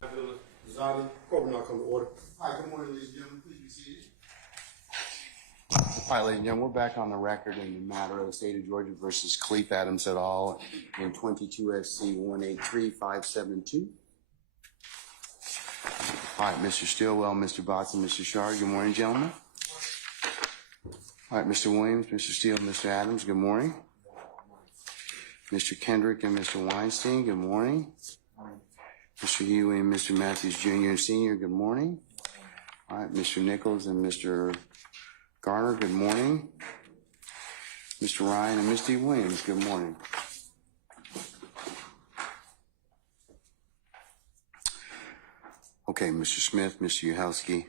Court will now come to order. All right, good morning, ladies and gentlemen. Please be seated. All right, ladies and gentlemen, we're back on the record in the matter of the state of Georgia versus Cleef Adams et al. In 22 SC 183572. All right, Mr. Stillwell, Mr. Botts, and Mr. Shard, good morning, gentlemen. All right, Mr. Williams, Mr. Steele, Mr. Adams, good morning. Mr. Kendrick and Mr. Weinstein, good morning. Mr. Huey and Mr. Matthews, Jr. and Sr., good morning. All right, Mr. Nichols and Mr. Garner, good morning. Mr. Ryan and Misty Williams, good morning. Okay, Mr. Smith, Mr. Uhelski,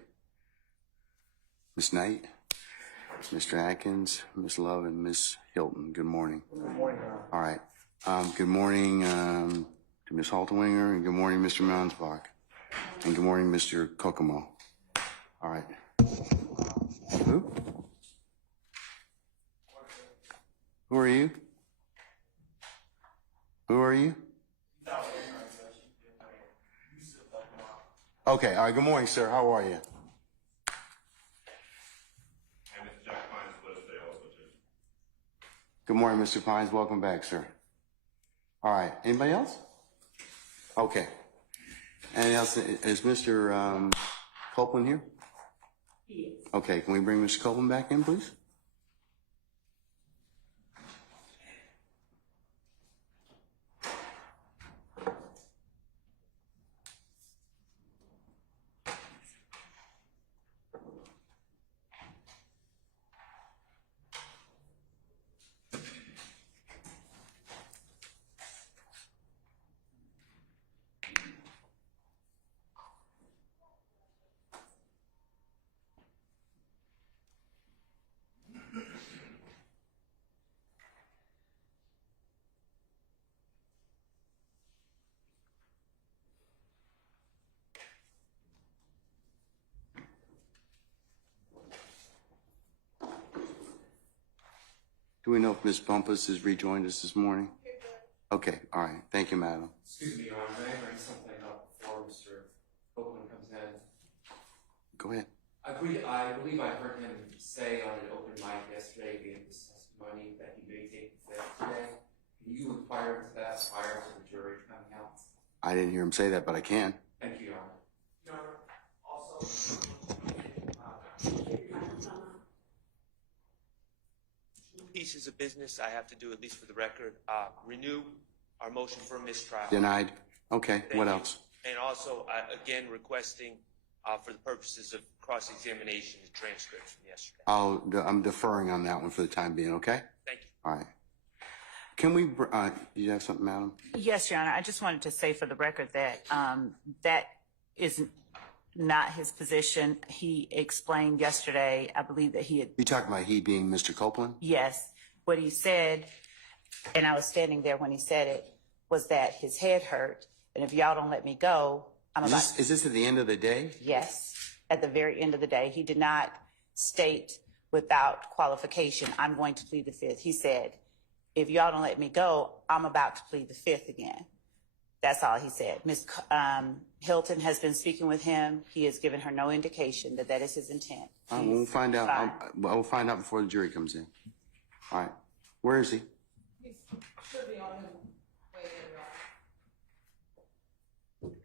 Ms. Knight, Mr. Atkins, Ms. Love, and Ms. Hilton, good morning. Good morning, Your Honor. All right, good morning to Ms. Halterwinger, and good morning, Mr. Mansbach, and good morning, Mr. Kokomo. All right. Who? Who are you? Who are you? Okay, all right, good morning, sir. How are you? And Mr. Jack Pines with us today also, too. Good morning, Mr. Pines. Welcome back, sir. All right, anybody else? Okay. Anything else? Is Mr. Copeland here? Yes. Okay, can we bring Mr. Copeland back in, please? Do we know if Ms. Bumpus has rejoined us this morning? Okay, all right. Thank you, madam. Excuse me, Your Honor, may I bring something up before Mr. Copeland comes in? Go ahead. I believe I heard him say on an open mic yesterday, gave his testimony that he may take the fifth today. Can you inquire into that prior to the jury coming out? I didn't hear him say that, but I can. Thank you, Your Honor. Your Honor, also. Pieces of business I have to do, at least for the record. Renew our motion for mistrial. Denied. Okay, Thank what you. else? And also, again, requesting for the purposes of cross-examination, the transcripts from yesterday. I'm deferring on that one for the time being, okay? Thank you. All right. Can we, do you have something, madam? Yes, Your Honor. I just wanted to say for the record that that is not his position. He explained yesterday, I believe that he had, You talking about he being Mr. Copeland? yes, what he said, and I was standing there when he said it, was that his head hurt, and if y'all don't let me go, I'm about Is this at the end of the day? Yes, at the very end of the day. He did not state without qualification, I'm going to plead the fifth. He said, if y'all don't let me go, I'm about to plead the fifth again. That's all he said. Ms. Hilton has been speaking with him. He has given her no indication that that is his intent. We'll find out. fine. We'll find out before the jury comes in. All right. Where is he? He should be on his way in, Your Honor.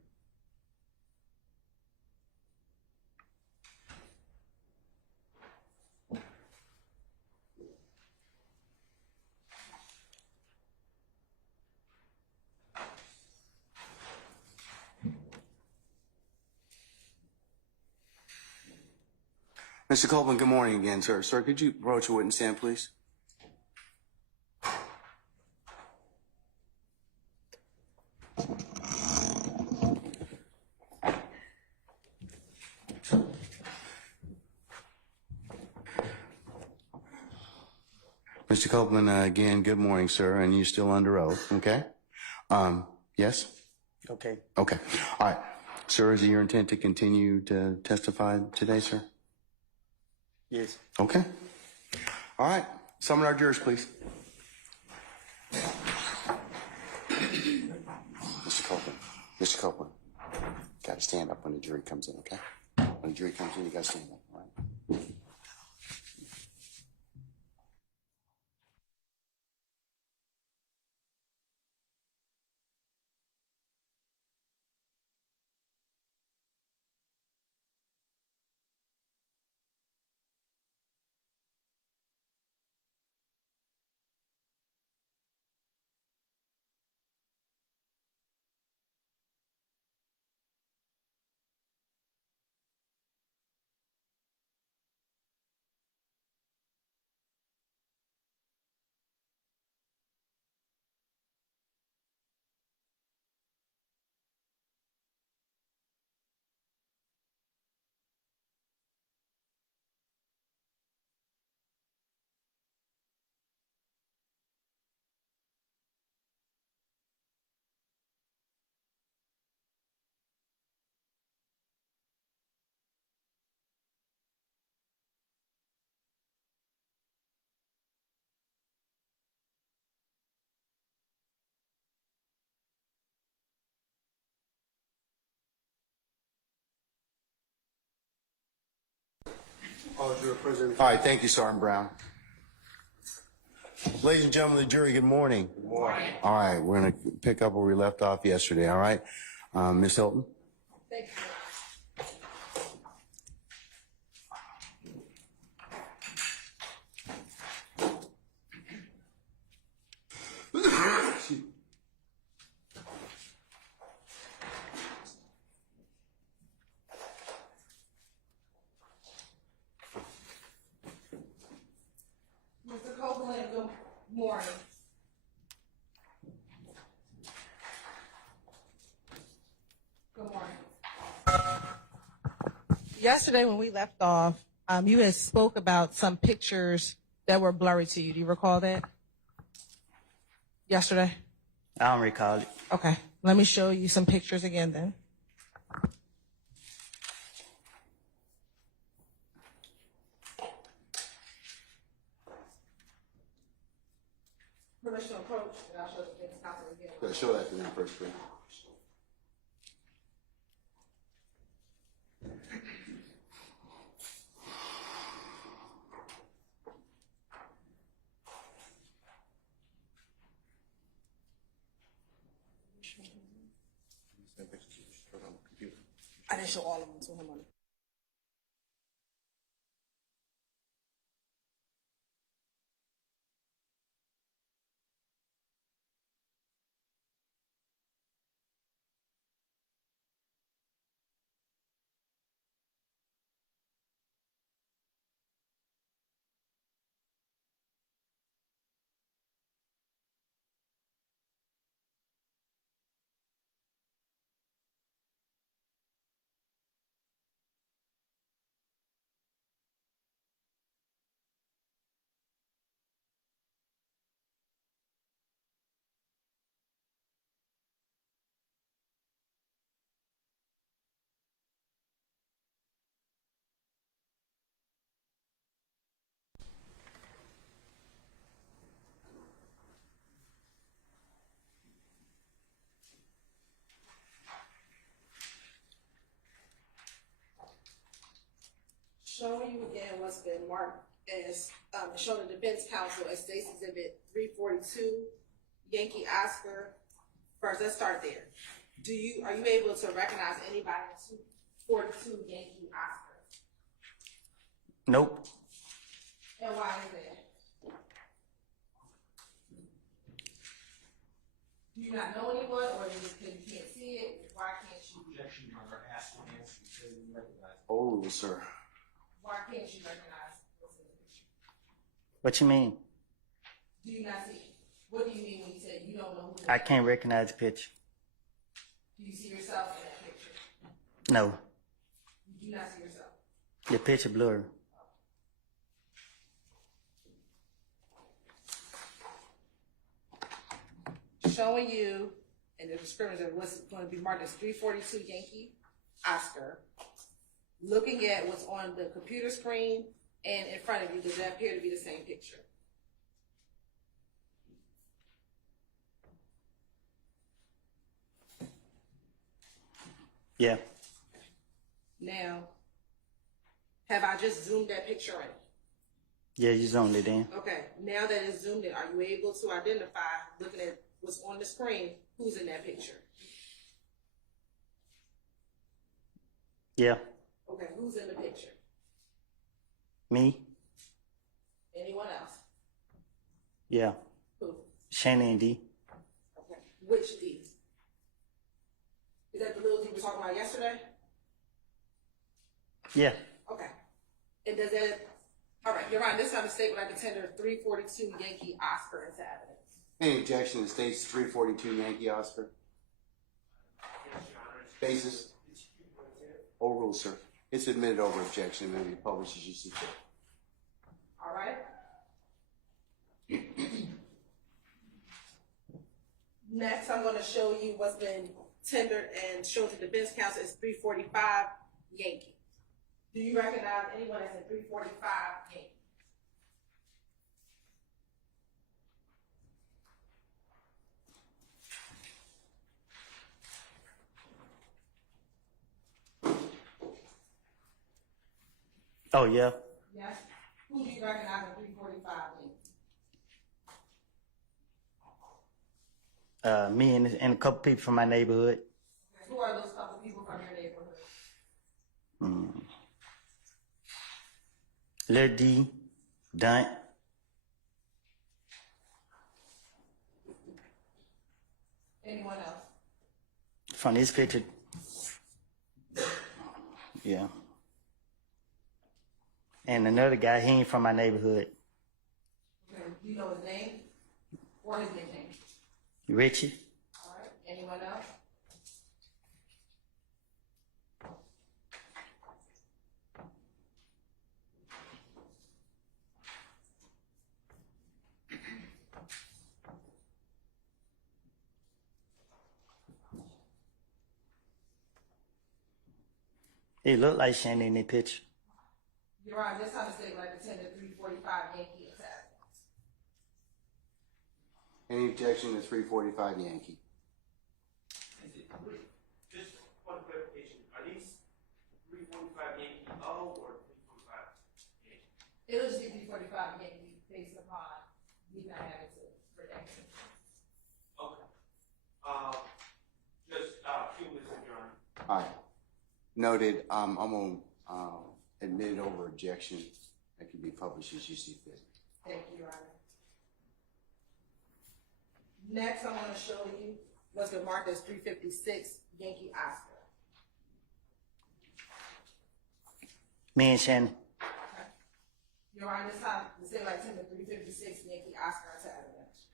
Mr. Copeland, good morning again, sir. Sir, could you approach the witness stand, please? Mr. Copeland, again, good morning, sir, and you're still under oath, okay? Yes? Okay. Okay. All right. Sir, is it your intent to continue to testify today, sir? Yes. Okay. All right. Summon our jurors, please. Mr. Copeland. Mr. Copeland. stand up when the jury comes in, okay? When the jury comes in, you gotta stand up, all right? Oh, you're a prisoner. All right, thank you, Sergeant Brown. Ladies and gentlemen of the jury, good morning. Good morning. All right, we're going to pick up where we left off yesterday, all right? Ms. Hilton? Thank you. Mr. Copeland, good morning. Good morning. Yesterday when we left off, you had spoke about some pictures that were blurry to you. Do you recall that? Yesterday? I don't recall it. Okay. Let me show you some pictures again then. Permission to approach, and I'll show the defense counsel again. Yeah, show that to them first, please. I didn't show all of them to him on it. Showing you again what's been marked as, showing the defense counsel as State's Exhibit 342, Yankee Oscar. First, let's start there. Are you able to recognize anybody in 242 Yankee Oscar? Nope. And why is that? Do you not know anyone, or you just can't see it? Why can't you? Objection, Your Honor, ask one answer because you recognize. Oh, sir. Why can't you recognize what's in the picture? What you mean? Do you not see? What do you mean when you say you don't know who? I can't recognize the picture. Do you see yourself in that picture? No. You do not see yourself. The picture blurry. Showing you, and the description of what's going to be marked as 342 Yankee Oscar, looking at what's on the computer screen and in front of you, does that appear to be the same picture? Yeah. Now, have I just zoomed that picture in? Yeah, you zoomed it in. Okay, now that it's zoomed in, are you able to identify, looking at what's on the screen, who's in that picture? Yeah, Okay, who's in the picture? me. Anyone else? Yeah, Who? Shannon and D. Okay, which D? Is that the little D we were talking about yesterday? Yeah, Okay. And does that, all right, Your Honor, this time the state would like to tender 342 Yankee Oscar into evidence. Any objection to the state's 342 Yankee Oscar? Basis? Overruled, sir. It's admitted over objection and may be published as you see fit. All right? Next, I'm going to show you what's been tendered and shown to the defense counsel is 345 Yankee. Do you recognize anyone that's in 345 Yankee? oh yeah. Yes? Who do you recognize in 345 Yankee? Me and a couple people from my neighborhood. Okay, who are those couple people from your neighborhood? Lil D, Dunt, Anyone else? from this picture. Yeah. And another guy, he ain't from my neighborhood. Okay, do you know his name or his nickname? Richie. All right, anyone else? It looked like Shannon in the picture. Your Honor, this time the state would like to tender 345 Yankee into evidence. Any objection to 345 Yankee? Just one clarification, are these 345 Yankee O or 345 Yankee? It'll just be 345 Yankee based upon we not having to redaction. Okay. Just, cumulative, Your Honor. All right. Noted. I'm going to admit it over objection. That can be published as you see fit. Thank you, Your Honor. Next, I'm going to show you what's been marked as 356 Yankee Oscar. Me and Shannon. Okay. Your Honor, this time the state would like to tender 356 Yankee Oscar into evidence.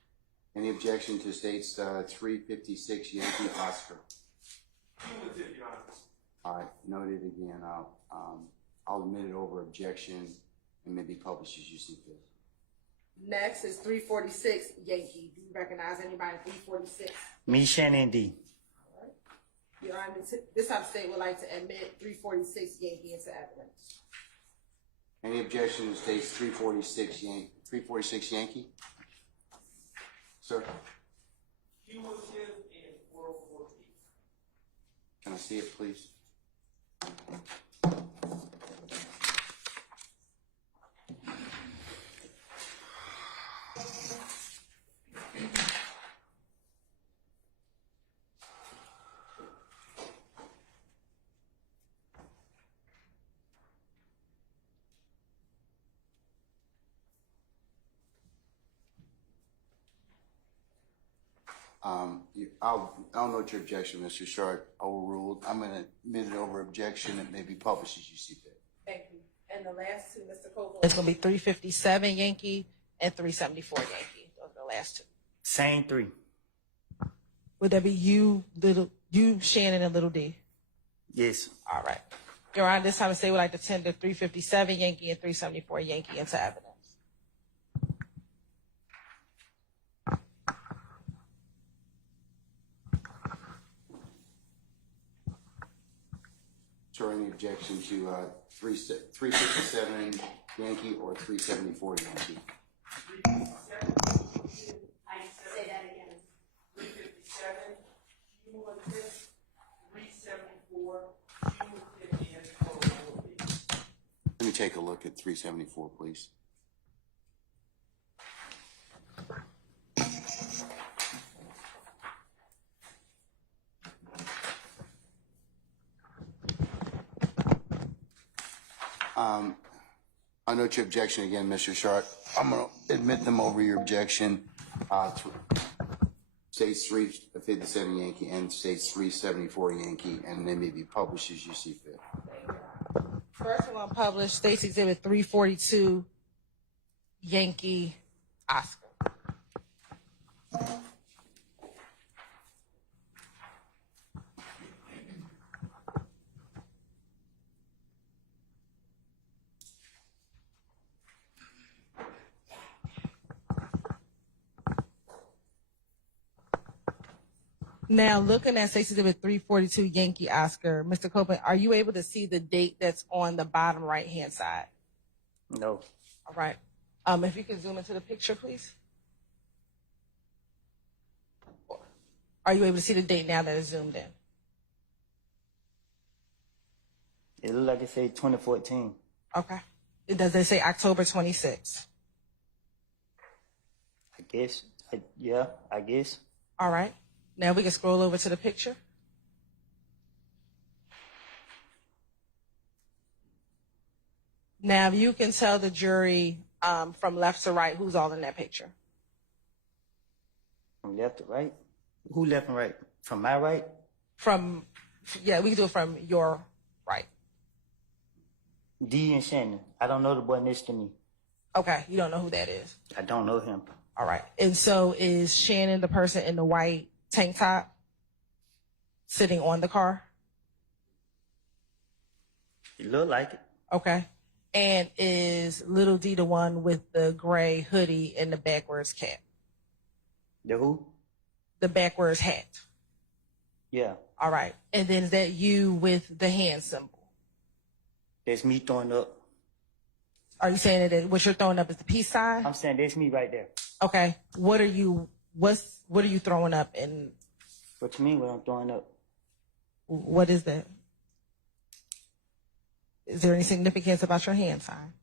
Any objection to state's 356 Yankee Oscar? Cumulative, Your Honor. All right, noted again. I'll admit it over objection and may be published as you see fit. Next is 346 Yankee. Do you recognize anybody in 346? Me, Shannon and D. All right. Your Honor, this time the state would like to admit 346 Yankee into evidence. Any objection to state's 346 Yankee? Sir, Cumulative and 404 P. can I see it, please? I'll note your objection, Mr. Short. Overruled. I'm going to admit it over objection. It may be published as you see fit. Thank you. And the last two, Mr. Koval. It's going to be 357 Yankee and 374 Yankee. Those are the last two. Same three. Would that be you, Shannon, and Little D? Yes. All right. Your Honor, this time the state would like to tender 357 Yankee and 374 Yankee into evidence. Sir, any objection to 357 Yankee or 374 Yankee? 357. Say that again. 357, cumulative, 374, cumulative, and clerk at 374, please. I note your objection again, Mr. Sharp. I'm going to admit them over your objection. States 357 Yankee and States 374 Yankee, and they may be published as you see fit. First one published, State's Exhibit 342, Yankee Oscar. Now, looking at State's Exhibit 342, Yankee Oscar, Mr. Copeland, are you able to see the date that's on the bottom right-hand side? No. All right. If you can zoom into the picture, please. Are you able to see the date now that it's zoomed in? It look like it say 2014. Okay. Does it say October 26th? I guess. Yeah, I guess. All right. Now we can scroll over to the picture. Now you can tell the jury from left to right who's all in that picture. From left to right? Who left and right? From my right? Yeah, we can do it from your right. D and Shannon. I don't know the boy next to me. Okay, you don't know who that is. I don't know him. All right. And so is Shannon the person in the white tank top sitting on the car? He look like it. Okay. And is Little D the one with the gray hoodie and the backwards cap? The who? The backwards hat. Yeah. All right. And then is that you with the hand symbol? That's me throwing up. Are you saying that what you're throwing up is the peace sign? I'm saying that's me right there. Okay. What are you throwing up, and What you mean what I'm throwing up? what is that? Is there any significance about your hand sign?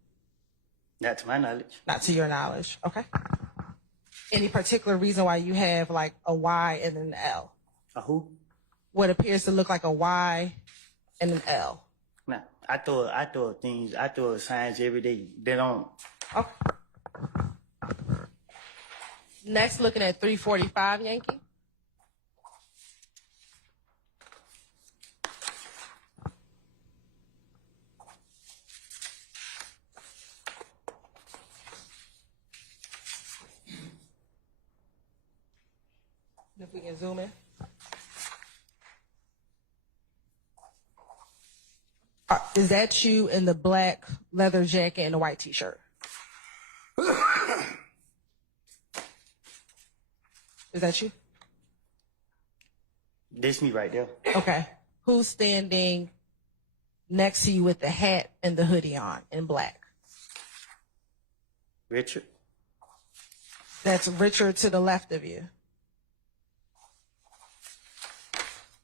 Not to my knowledge. Not to your knowledge. Okay. Any particular reason why you have like a Y and an L? A who? What appears to look like a Y and an L. Nah, I throw signs every day. They don't. Okay. Next, looking at 345 Yankee. If we can zoom in. Is that you in the black leather jacket and the white t-shirt? Is that you? This me right there. Okay. Who's standing next to you with the hat and the hoodie on in black? Richard. That's Richard to the left of you.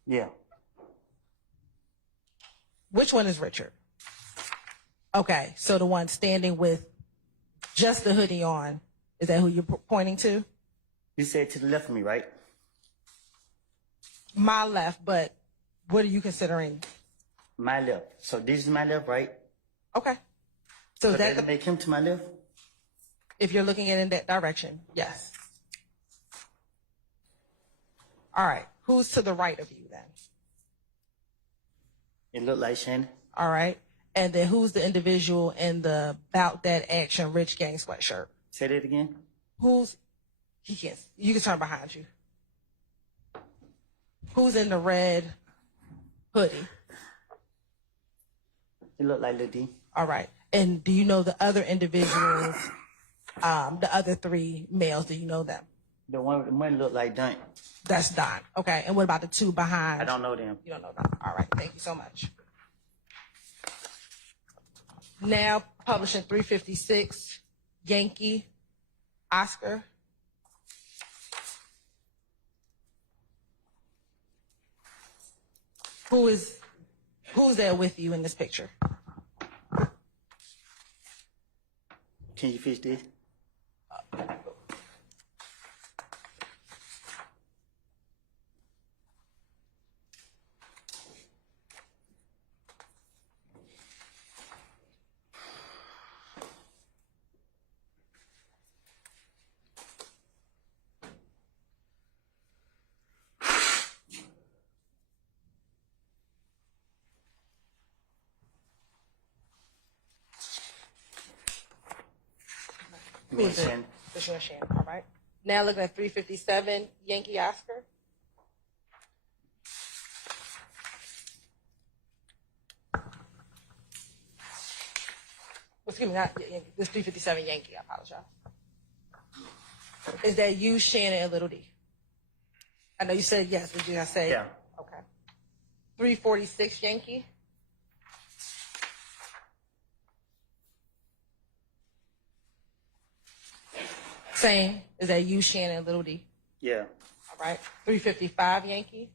Yeah. Which one is Richard? Okay, so the one standing with just the hoodie on, is that who you're pointing to? You said to the left of me, right? My left, but what are you considering? My left. So this is my left, right? Okay. So So that that make him to my left? if you're looking in that direction, yes. All right. Who's to the right of you then? It looked like Shannon. All right. And then who's the individual in the Bout That Action Rich Gang sweatshirt? Say that again. You can turn behind you. Who's in the red hoodie? It looked like Lil D. All right. And do you know the other individuals, the other three males, do you know them? The one looked like Dunk. That's Don. Okay. And what about the two behind? I don't know them. You don't know them. All right. Thank you so much. Now publishing 356, Yankee, Oscar. Who's there with you in this picture? Can you fix this? Who is it? Shannon. It's your Shannon, all right. Now looking at 357, Yankee Oscar. Excuse me, not Yankee. This 357 Yankee, I apologize. Is that you, Shannon, and Little D? I know you said yes. Did you say? Yeah. Okay. 346 Yankee. Same. Is that you, Shannon, and Little D? Yeah. All right. 355 Yankee.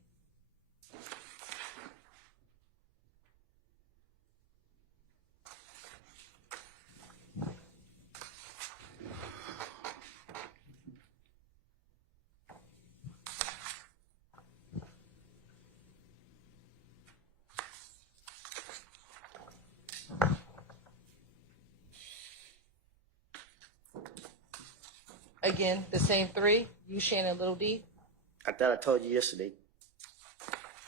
Again, the same three. You, Shannon, Little D. I thought I told you yesterday.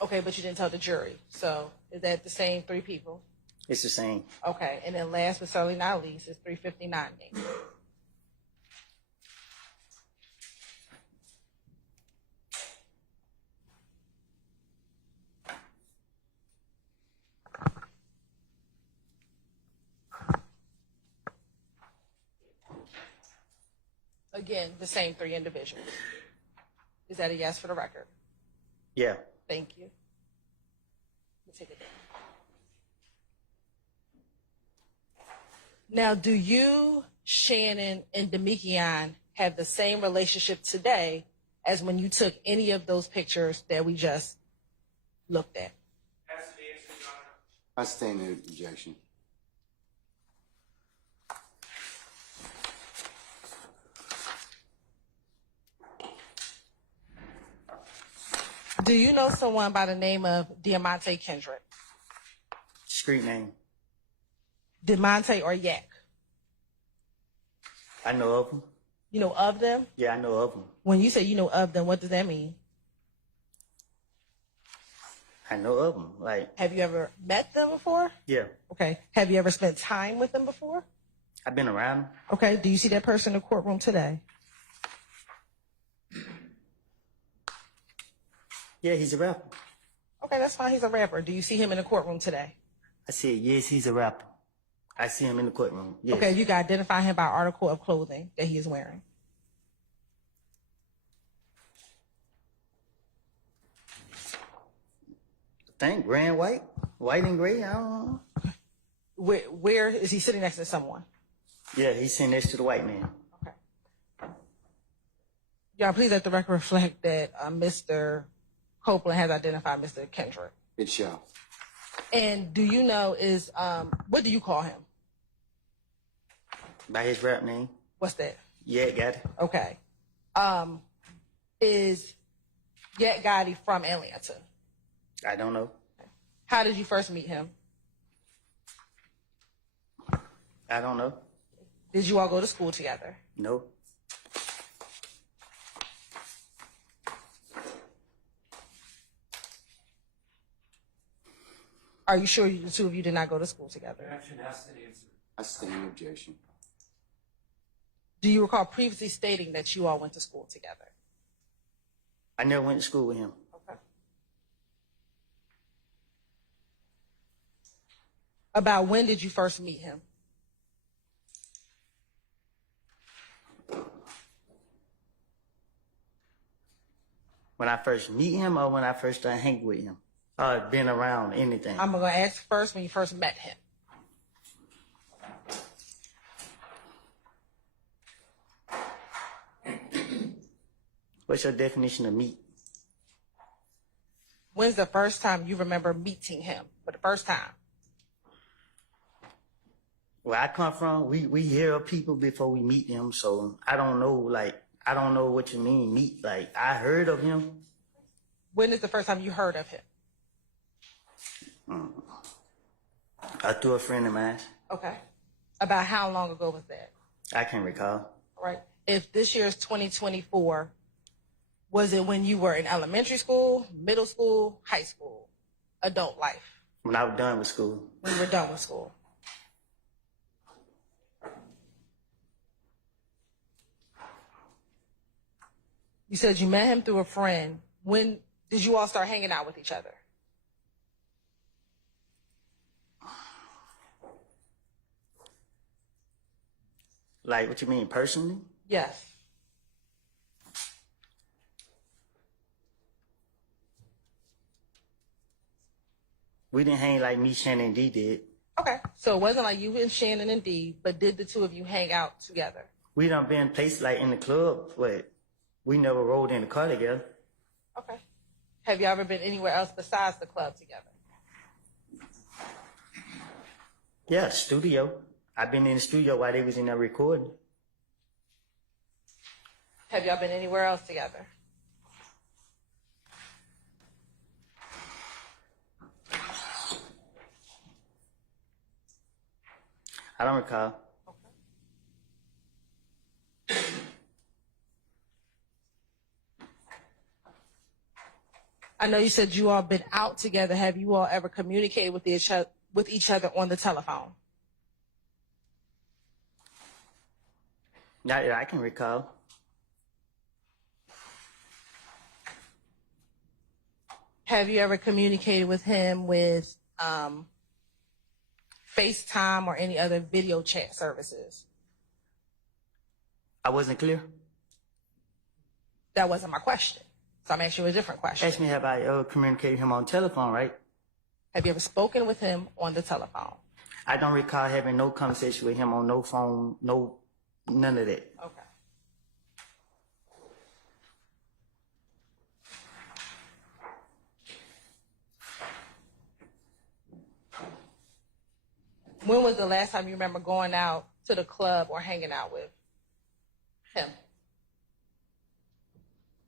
Okay, but you didn't tell the jury. So is that the same three people? It's the same. Okay, and then last but certainly not least is 359 Yankee. Again, the same three individuals. Is that a yes for the record? Yeah. Thank you. Let me take it down. Now, do you, Shannon, and Demikian have the same relationship today as when you took any of those pictures that we just looked at? That's the answer, Your Honor. I stand in objection. Do you know someone by the name of Diamante Kendrick? Street name. Diamante or Yak? I know of them. You know of them? Yeah, I know of them. When you say you know of them, what does that mean? I know of them. Like, Have you ever met them before? yeah. Okay. Have you ever spent time with them before? I've been around them. Okay. Do you see that person in the courtroom today? Yeah, he's a rapper. Okay, that's fine. He's a rapper. Do you see him in the courtroom today? I said, yes, he's a rapper. I see him in the courtroom. Yes. Okay, you can identify him by article of clothing that he is wearing. I think gray and white. White and gray, I don't know. Where is he sitting next to someone? Yeah, he's sitting next to the white man. Okay. Y'all, please let the record reflect that Mr. Copeland has identified Mr. Kendrick. It shall. And do you know what do you call him? By his rap name. What's that? Yeah, got it. Okay. Is Yet Gotti from Atlanta? I don't know. How did you first meet him? I don't know. Did you all go to school together? No. Are you sure the two of you did not go to school together? Objection, has to answer. I stand in objection. Do you recall previously stating that you all went to school together? I never went to school with him. Okay. About when did you first meet him? When I first meet him or when I first started hanging with him? Or been around anything? I'm going to ask first when you first met him. What's your definition of meet? When's the first time you remember meeting him for the first time? Where I come from, we hear of people before we meet them, so I don't know, I don't know what you mean, meet. Like, I heard of him. When is the first time you heard of him? Through a friend of mine. Okay. About how long ago was that? I can't recall. All right. If this year is 2024, was it when you were in elementary school, middle school, high school, adult life? When I was done with school. When you were done with school. You said you met him through a friend. When did you all start hanging out with each other? Like, what you mean, personally? Yes. We didn't hang like me, Shannon, and Dee did. Okay. So it wasn't like you and Shannon and Dee, but did the two of you hang out together? We done been placed like in the club, but we never rode in the car together. Okay. Have you ever been anywhere else besides the club together? Yeah, studio. I've been in the studio while they was in there recording. Have y'all been anywhere else together? I don't recall. I know you said you all been out together. Have you all ever communicated with each other on the telephone? Not that I can recall. Have you ever communicated with him with FaceTime or any other video chat services? I wasn't clear. That wasn't my question. So I'm asking you a different question. Ask me, have I ever communicated with him on telephone, right? Have you ever spoken with him on the telephone? I don't recall having no conversation with him on no phone, none of that. Okay. When was the last time you remember going out to the club or hanging out with him?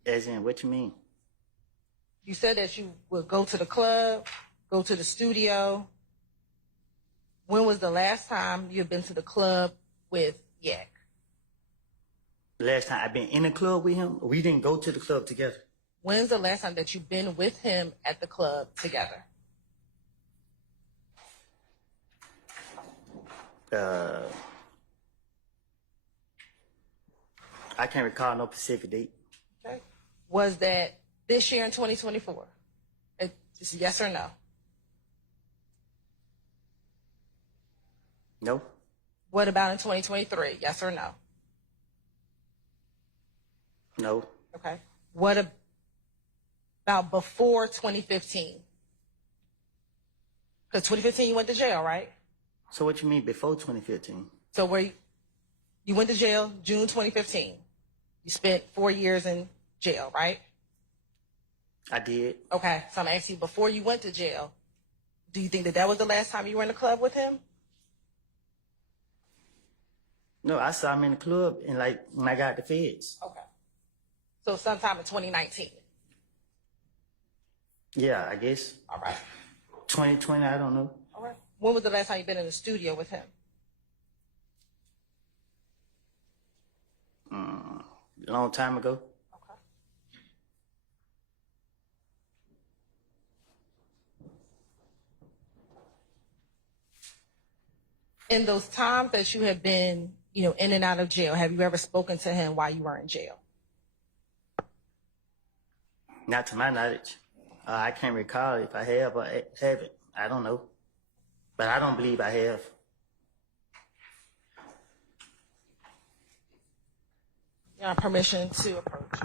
As in, what you mean? You said that you would go to the club, go to the studio. When was the last time you've been to the club with Yak? Last time I've been in a club with him, we didn't go to the club together. When's the last time that you've been with him at the club together? I can't recall no specific date. Okay. Was that this year in 2024? Just yes or no? No. What about in 2023? Yes or no? No. Okay. What about before 2015? Because 2015 you went to jail, right? So what you mean before 2015? So where you went to jail June 2015. You spent 4 years in jail, right? I did. Okay. So I'm asking you, before you went to jail, do you think that that was the last time you were in the club with him? No, I saw him in the club and like when I got the feds. Okay. So sometime in 2019. Yeah, I guess. All right. 2020, I don't know. All right. When was the last time you've been in the studio with him? A long time ago. Okay. In those times that you have been, in and out of jail, have you ever spoken to him while you were in jail? Not to my knowledge. I can't recall if I have or haven't. I don't know. But I don't believe I have. You have permission to approach.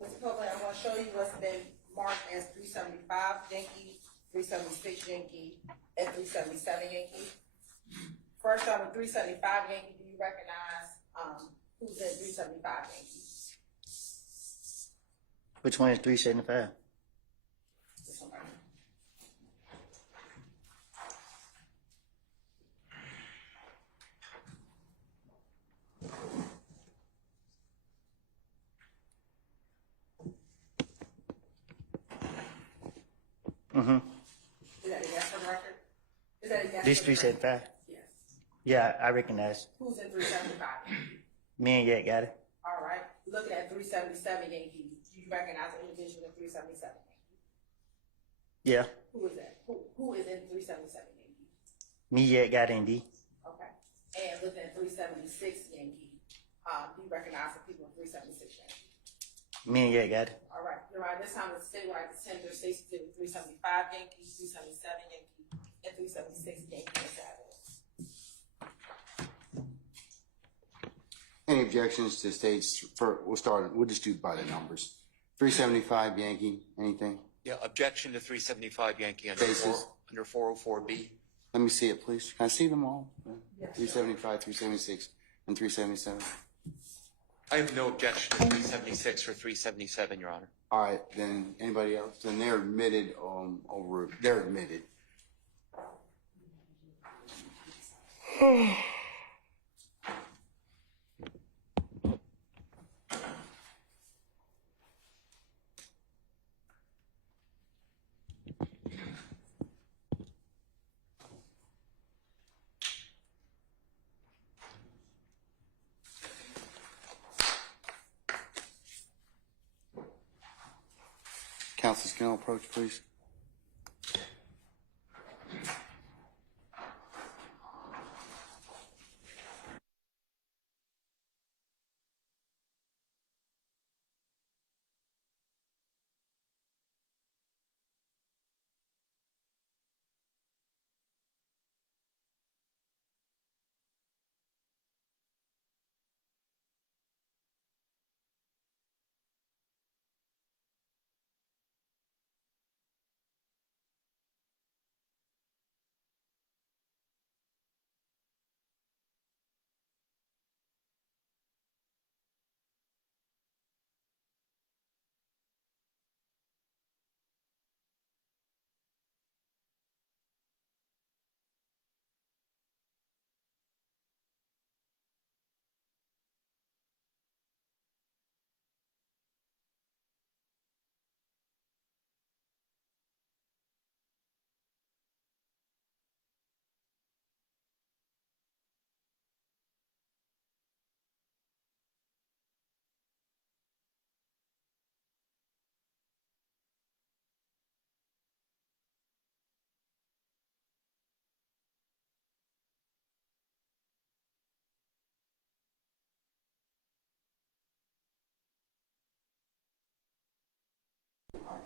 Mr. Copeland, I'm gonna show you what's been marked as 375 Yankee, 376 Yankee, and 377 Yankee. First on the 375 Yankee, do you recognize, who's in 375 Yankee? Which one is 375? This one right here. Mm-hmm. Is that a yes for the record? Is that a yes? This for the record? 375? Yes. Yeah, I recognize. Who's in 375? Me and Yak got it. All right. Looking at 377 Yankee, do you recognize the individual in 377 Yankee? Yeah. Who is that? Who is in 377 Yankee? Me, Yak got ND. Okay. And looking at 376 Yankee, do you recognize the people in 376 Yankee? Me and Yak got it. All right. You're right. This time the state would like to tender states to 375 Yankee, 377 Yankee, and 376 Yankee. Any objections to states? We'll just do by the numbers. 375 Yankee, anything? Yeah, objection to 375 Yankee Cases. under 404B. Let me see it, please. Can I see them all? 375, 376, and 377. I have no objection to 376 or 377, Your Honor. All right, then anybody else? Then they're admitted they're admitted. Counsel, can I approach, please?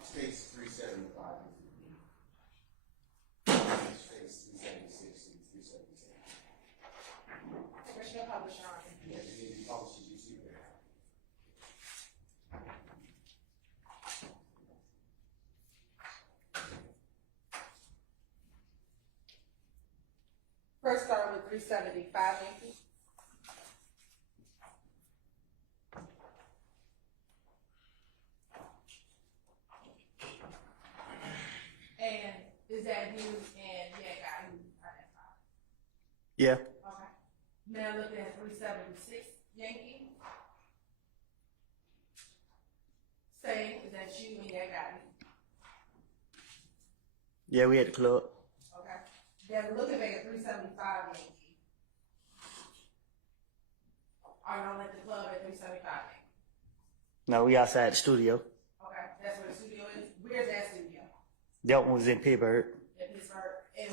States 375. States 376 and 377. Commissioner Publisher. Yeah, they need to be published as you see there. First start with 375, Yankee. And is that you and got who identified? Yeah. Okay. Now looking at 376, Yankee. Same, is that you and got who? Yeah, we at the club. Okay. Then looking back at 375, Yankee. Are y'all at the club at 375, Yankee? No, we outside the studio. Okay, that's where the studio is. Where's that studio? That one was in Pittsburgh. In Pittsburgh. And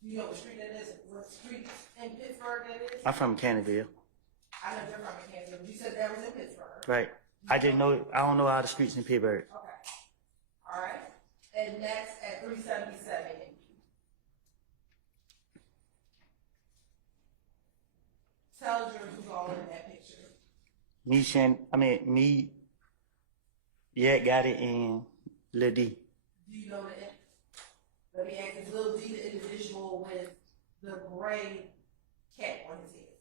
you know what street that is? What street in Pittsburgh that is? I'm from Canterville. I know you're from Kansas, but you said that was in Pittsburgh. Right. I didn't know, I don't know all the streets in Pittsburgh. Okay. All right. And next at 377. Tell jurors who's all in that picture. Me, yeah, got it in Lil D. Do you know that? Let me ask, is Lil D the individual with the gray cap on his head?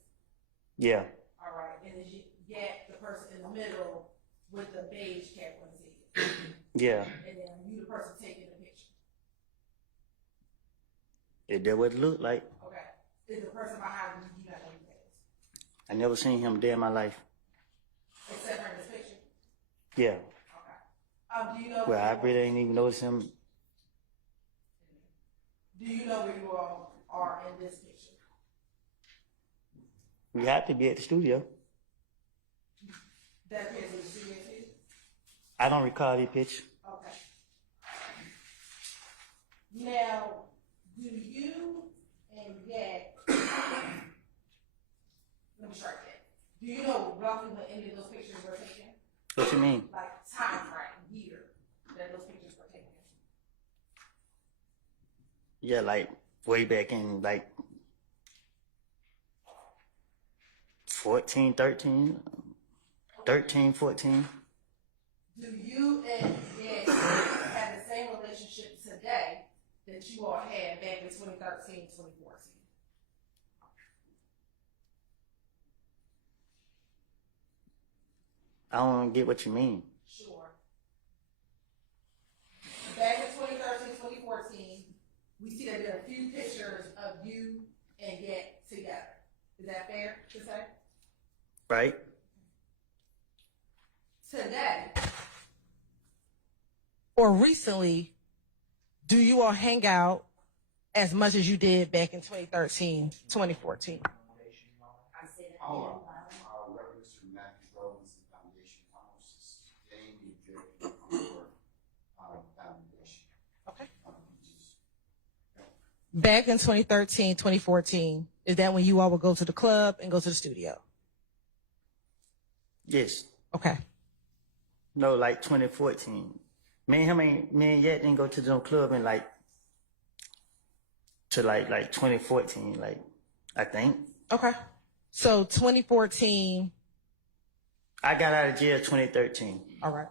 Yeah. All right. And is Yak the person in the middle with the beige cap on his head? Yeah. And then you the person taking the picture? Is that what it looked like? Okay. Is the person behind you not know who that is? I never seen him a day in my life. Except for in this picture? Yeah. Okay. Do you know? Well, I really ain't even noticed him. Do you know where you all are in this picture? We have to be at the studio. That appears in the studio too? I don't recall the picture. Okay. Now, do you and Yak, let me start that. Do you know roughly when any of those pictures were taken? What you mean? Like time frame, year that those pictures were taken? Yeah, like way back in like 14, 13, 14. Do you and Yak have the same relationship today that you all had back in 2013, 2014? I don't get what you mean. Sure. Back in 2013, 2014, we see that there are a few pictures of you and Yak together. Is that fair to say? Right? Today, Or recently, do you all hang out as much as you did back in 2013, 2014? Reference to Matthew Rowlands and Foundation Council, getting the objective for foundation. Okay. Back in 2013, 2014, is that when you all would go to the club and go to the studio? Yes. Okay. No, like 2014. Me and Yak didn't go to no club in like 2014, like I think. Okay. So 2014. I got out of jail 2013. All right.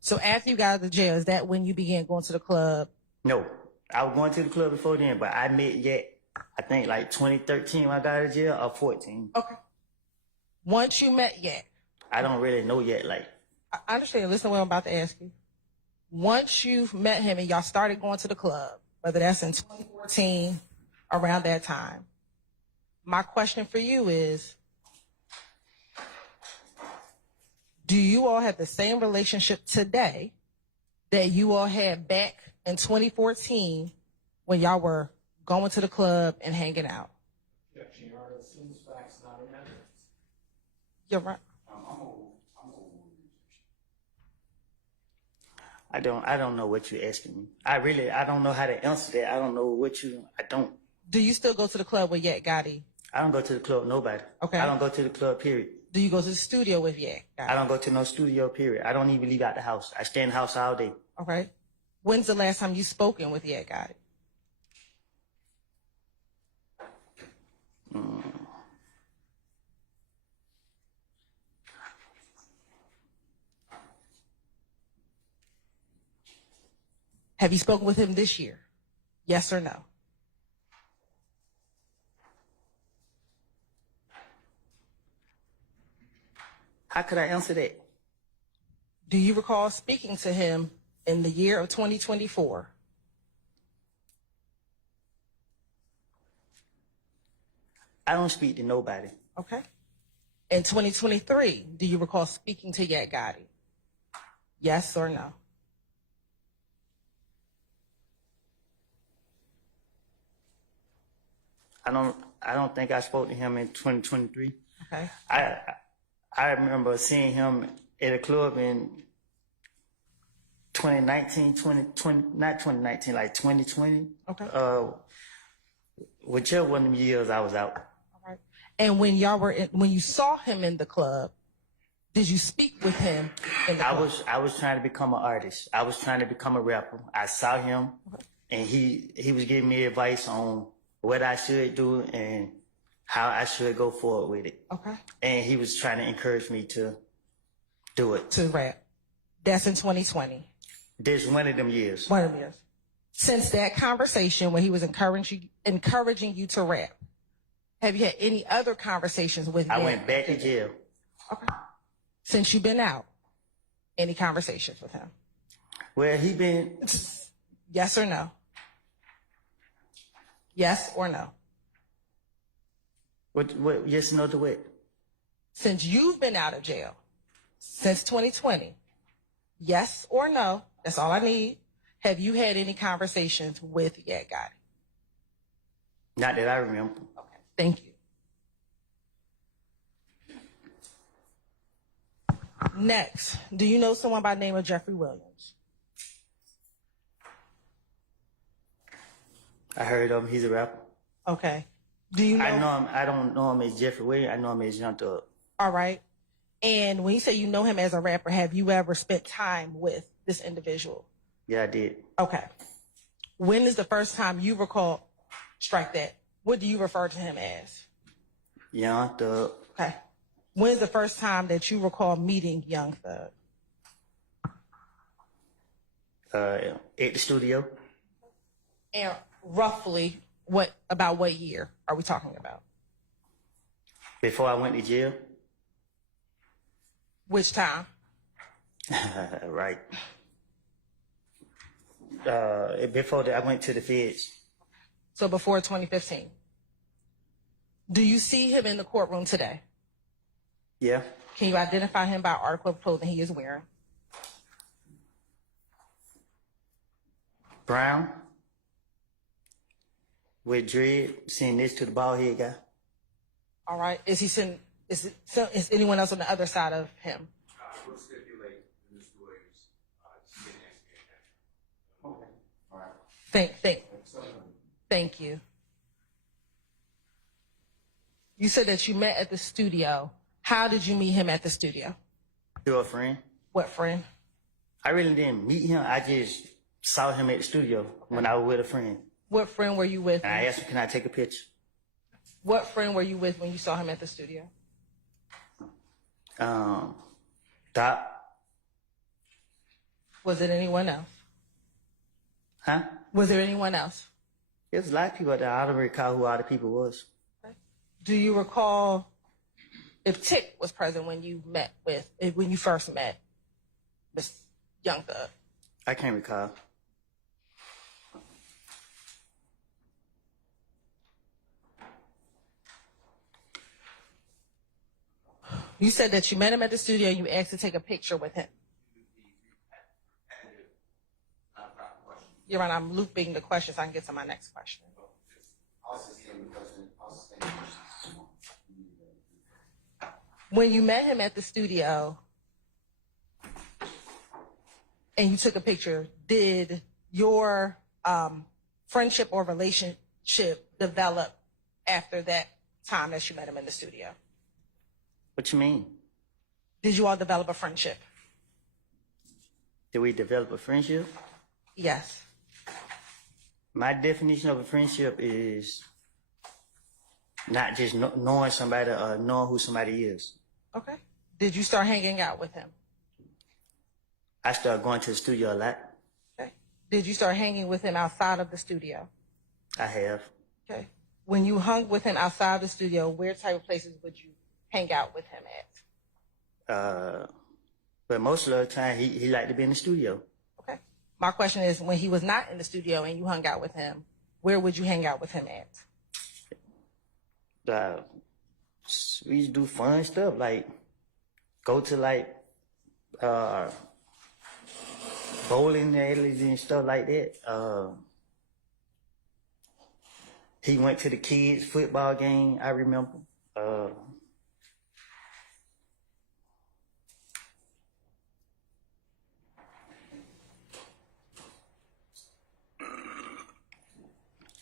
So after you got out of jail, is that when you began going to the club? No, I was going to the club before then, but I met Yak, I think like 2013 when I got out of jail, or 14. Okay. Once you met Yak, I don't really know yet, like. I understand. Listen to what I'm about to ask you. Once you've met him and y'all started going to the club, whether that's in 2014, around that time, my question for you is, do you all have the same relationship today that you all had back in 2014 when y'all were going to the club and hanging out? Objection, Your Honor, assumes facts not in evidence. You're right. I don't know what you're asking me. I don't know how to answer that. I don't. Do you still go to the club with Yak Gotti? I don't go to the club with nobody. Okay. I don't go to the club, period. Do you go to the studio with Yak? I don't go to no studio, period. I don't even leave out the house. I stay in the house all day. All right. When's the last time you spoken with Yak Gotti? Have you spoken with him this year? Yes or no? How could I answer that? Do you recall speaking to him in the year of 2024? I don't speak to nobody. Okay. In 2023, do you recall speaking to Yak Gotti? Yes or no? I don't think I spoke to him in 2023. Okay. I remember seeing him at a club in 2019, 2020, not 2019, like 2020. Okay. Whichever one of them years I was out. All right. And when y'all were when you saw him in the club, did you speak with him in the club? I was trying to become an artist. I was trying to become a rapper. I saw him, and he was giving me advice on what I should do and how I should go forward with it. Okay. And he was trying to encourage me to do it. To rap. That's in 2020. This one of them years. One of them years. Since that conversation when he was encouraging you to rap, have you had any other conversations with him? I went back to jail. Okay. Since you've been out, any conversations with him? Well, he been... Yes or no? Yes or no? What, yes or no to what? Since you've been out of jail, since 2020, yes or no, that's all I need. Have you had any conversations with Yak Gotti? Not that I remember. Okay, thank you. Next, do you know someone by the name of Jeffrey Williams? I heard of him. He's a rapper. Okay. Do you know? I know him. I don't know him as Jeffrey Williams. I know him as Young Thug. All right. And when you say you know him as a rapper, have you ever spent time with this individual? Yeah, I did. Okay. When is the first time you recall, strike that, what do you refer to him as? Young Thug. Okay. When is the first time that you recall meeting Young Thug? At the studio. And roughly, about what year are we talking about? Before I went to jail. Which time? Right. Before that, I went to the feds. So before 2015. Do you see him in the courtroom today? Yeah. Can you identify him by article of clothing he is wearing? Brown. With dread, sitting next to the bald head guy. All right. Is anyone else on the other side of him? We'll stipulate Mr. Williams to get an explanation. Okay. All right. Thank you. You said that you met at the studio. How did you meet him at the studio? Through a friend. What friend? I really didn't meet him. I just saw him at the studio when I was with a friend. What friend were you with? And I asked him, can I take a picture? What friend were you with when you saw him at the studio? Doc. Was it anyone else? Huh? Was there anyone else? There's a lot of people there. I don't recall who all the people was. Do you recall if Tick was present when you first met Miss Young Thug? I can't recall. You said that you met him at the studio and you asked to take a picture with him. You're right, I'm looping the question so I can get to my next question. When you met him at the studio and you took a picture, did your friendship or relationship develop after that time that you met him in the studio? What you mean? Did you all develop a friendship? Did we develop a friendship? Yes. My definition of a friendship is not just knowing somebody or knowing who somebody is. Okay. Did you start hanging out with him? I started going to the studio a lot. Okay. Did you start hanging with him outside of the studio? I have. Okay. When you hung with him outside the studio, where type of places would you hang out with him at? But most of the time, he liked to be in the studio. Okay. My question is, when he was not in the studio and you hung out with him, where would you hang out with him at? We used to do fun stuff, like go to like bowling alleys and stuff like that. He went to the kids' football game, I remember.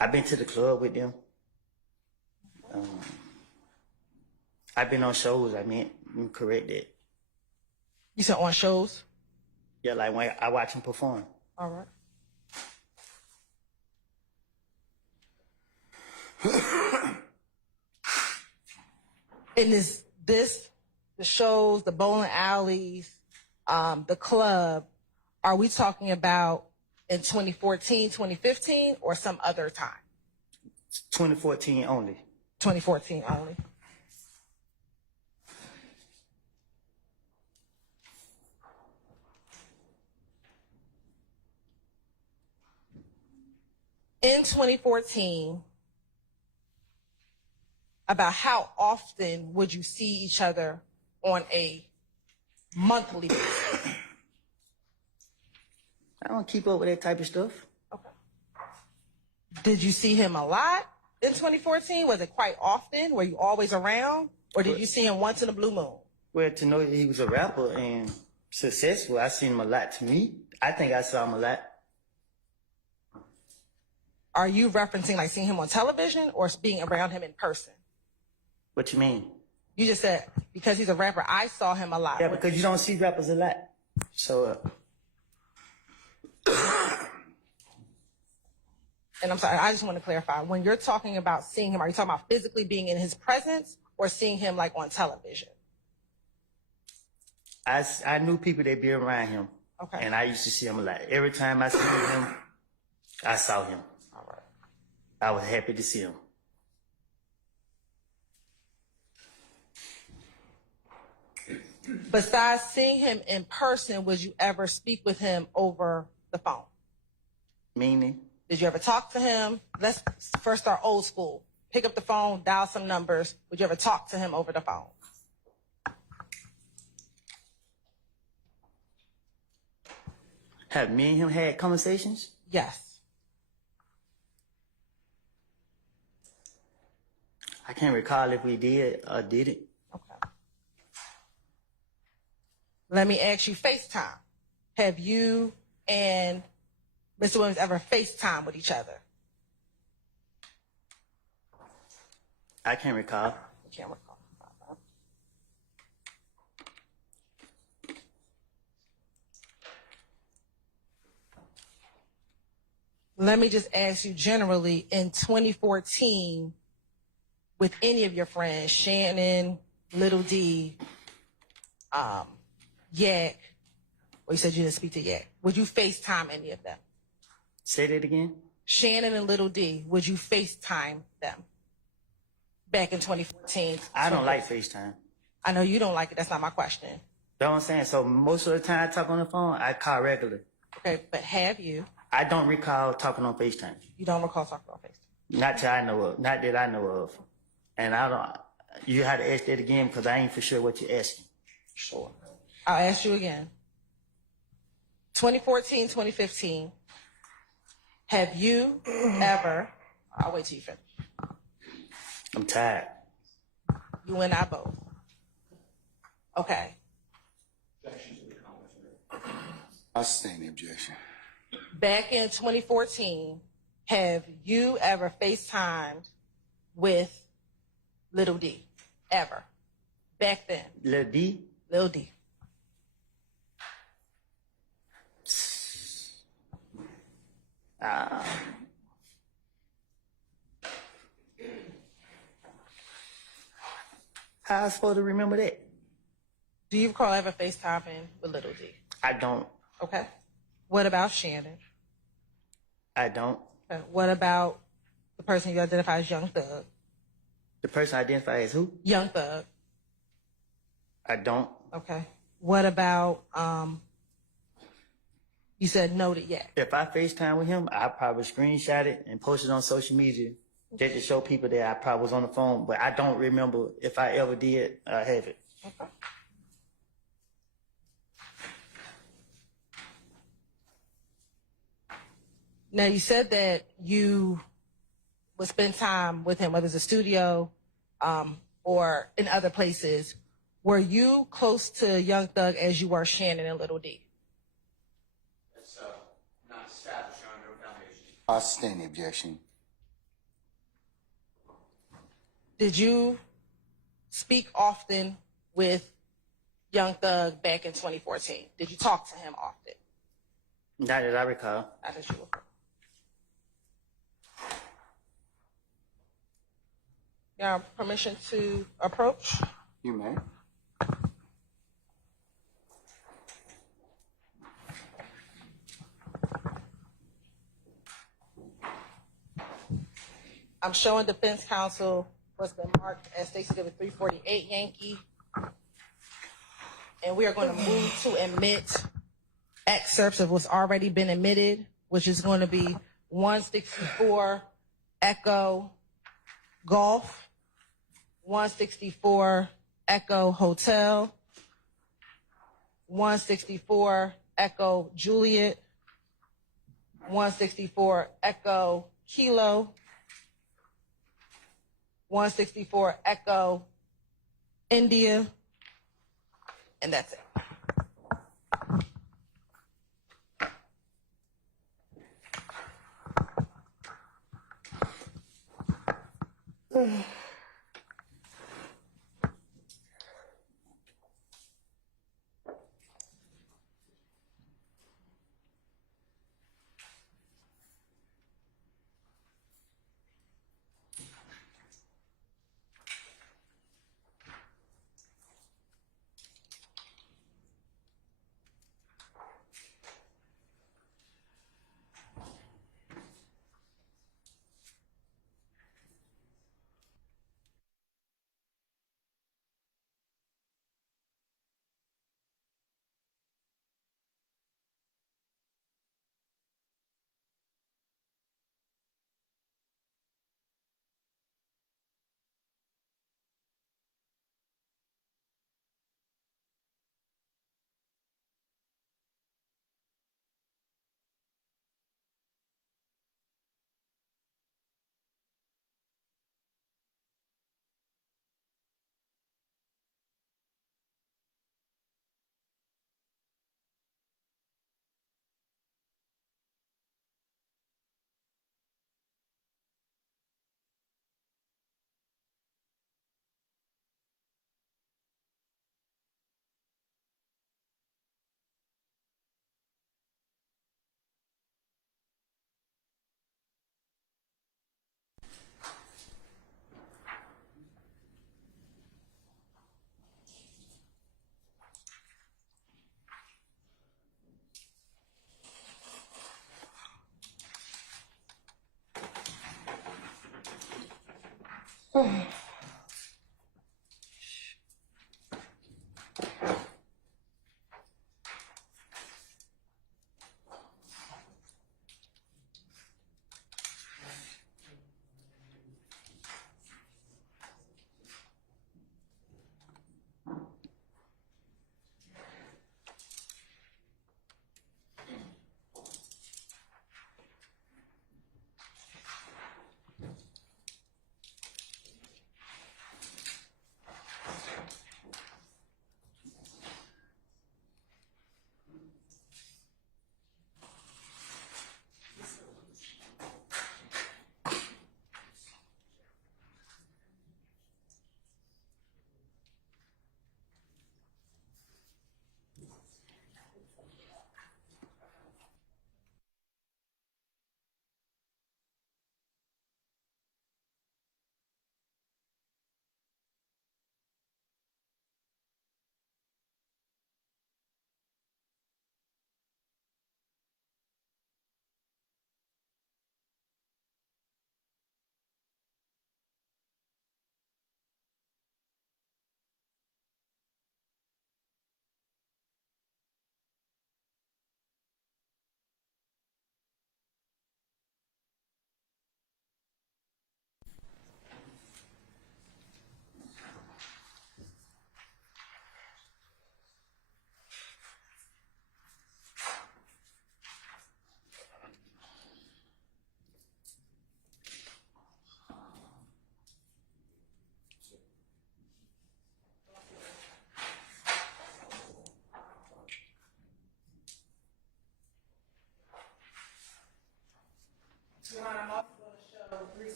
I've been to the club with them. I've been on shows, let me correct that. You said on shows? Yeah, like when I watch him perform. All right. And is this, the shows, the bowling alleys, the club, are we talking about in 2014, 2015, or some other time? 2014 only. 2014 only. In 2014, about how often would you see each other on a monthly basis? I don't keep up with that type of stuff. Okay. Did you see him a lot in 2014? Was it quite often? Were you always around? Or did you see him once in a blue moon? Well, to know that he was a rapper and successful, I seen him a lot to me. I think I saw him a lot. Are you referencing like seeing him on television or being around him in person? What you mean? You just said, because he's a rapper, I saw him a lot. Yeah, because you don't see rappers a lot. So, and I'm sorry, I just want to clarify. When you're talking about seeing him, are you talking about physically being in his presence or seeing him like on television? I knew people that be around him. Okay. And I used to see him a lot. Every time I see him, I saw him. All right. I was happy to see him. Besides seeing him in person, would you ever speak with him over the phone? Meaning? Did you ever talk to him? Let's first start old school. Pick up the phone, dial some numbers. Would you ever talk to him over the phone? Have me and him had conversations? Yes. I can't recall if we did or didn't. Okay. Let me ask you FaceTime. Have you and Mr. Williams ever FaceTime with each other? I can't recall. You can't recall. Let me just ask you generally, in 2014, with any of your friends, Shannon, Little D, Yak, well, you said you didn't speak to Yak. Would you FaceTime any of them? Say that again? Shannon and Little D, would you FaceTime them back in 2014? I don't like FaceTime. I know you don't like it. That's not my question. You know what I'm saying? So most of the time I talk on the phone, I call regular. Okay, but have you? I don't recall talking on FaceTime. You don't recall talking on FaceTime? Not that I know of. Not that I know of. And I don't, you had to ask that again because I ain't for sure what you're asking. Sure. I'll ask you again. 2014, 2015, have you ever, I'll wait till you finish. I'm tired. You and I both. Okay. I'll sustain the objection. Back in 2014, have you ever FaceTimed with Little D? Ever? Back then, Lil D. Lil D. How I supposed to remember that? Do you recall ever FaceTiming with Little D? I don't. Okay. What about Shannon? I don't. Okay. What about the person you identify as Young Thug? The person identified as who? Young Thug. I don't. Okay. What about you said noted yet? If I FaceTime with him, I probably screenshot it and post it on social media just to show people that I probably was on the phone. But I don't remember if I ever did have it. Okay. Now you said that you would spend time with him, whether it's a studio or in other places. Were you close to Young Thug as you were Shannon and Little D? That's not established on no foundation. I sustain the objection. Did you speak often with Young Thug back in 2014? Did you talk to him often? Not that I recall. Not that you recall. You have permission to approach? You may. I'm showing defense counsel what's been marked as Stacey Exhibit 348 Yankee. And we are going to move to admit excerpts of what's already been admitted, which is going to be 164 Echo Golf, 164 Echo Hotel, 164 Echo Juliet, 164 Echo Kilo, 164 Echo India, and that's it.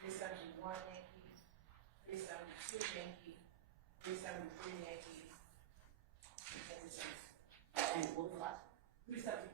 371 Yankees, 372 Yankees, 373 Yankees, and 373.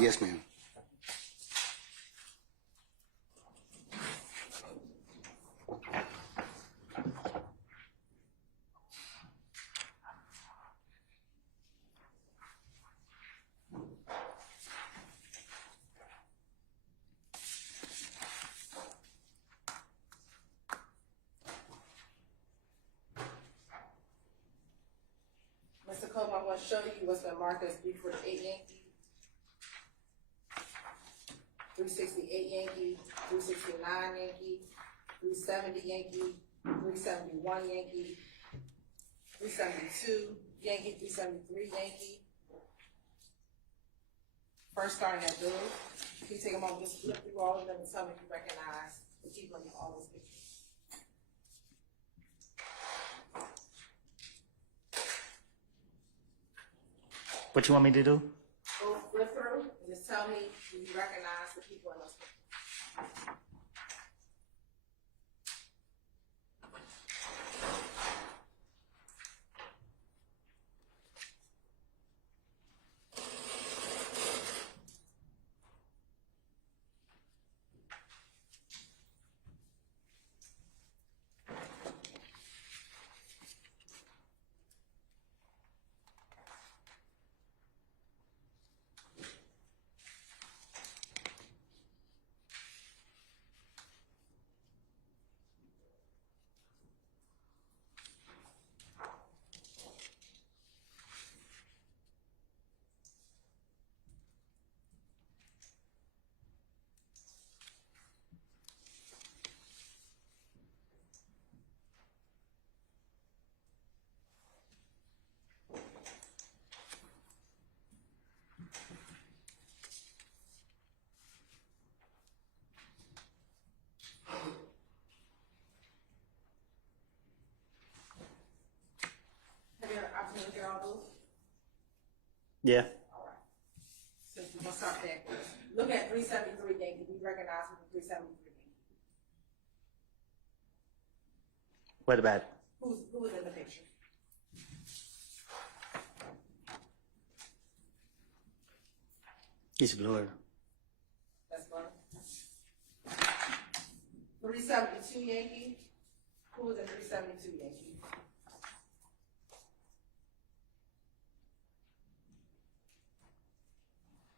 Yes, ma'am. Mr. Coleman, I want to show you what's been marked as 348 Yankee, 368 Yankee, 369 Yankee, 370 Yankee, 371 Yankee, 372 Yankee, 373 Yankee. First starting at Blue. Can you take a moment, just flip through all of them and tell me if you recognize the people in all those pictures? What you want me to do? Go flip through and just tell me if you recognize the people in those pictures. Have you had an opportunity to hear all those? Yeah. All right. So we're gonna start backwards. Look at 373 Yankee. We recognize who the 373 Yankee. What about it? Who was in the picture? It's Blurry. That's Blurry. 372 Yankee. Who was in 372 Yankee?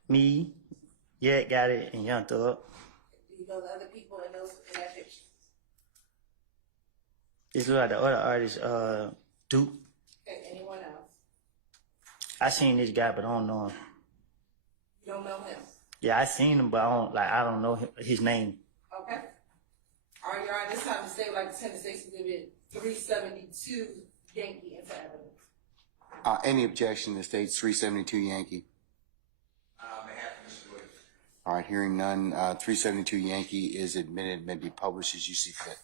Me, yeah, got it, and Young Thug. Do you know the other people in that picture? This look like the other artist, Duke. Okay, anyone else? I seen this guy, but I don't know him. You don't know him? Yeah, I seen him, but I don't know his name. Okay. state would like to send the state's exhibit 372 Yankee into evidence. Any objection to states 372 Yankee? On behalf of Mr. Williams. All right, hearing none, 372 Yankee is admitted, may be published as you see fit.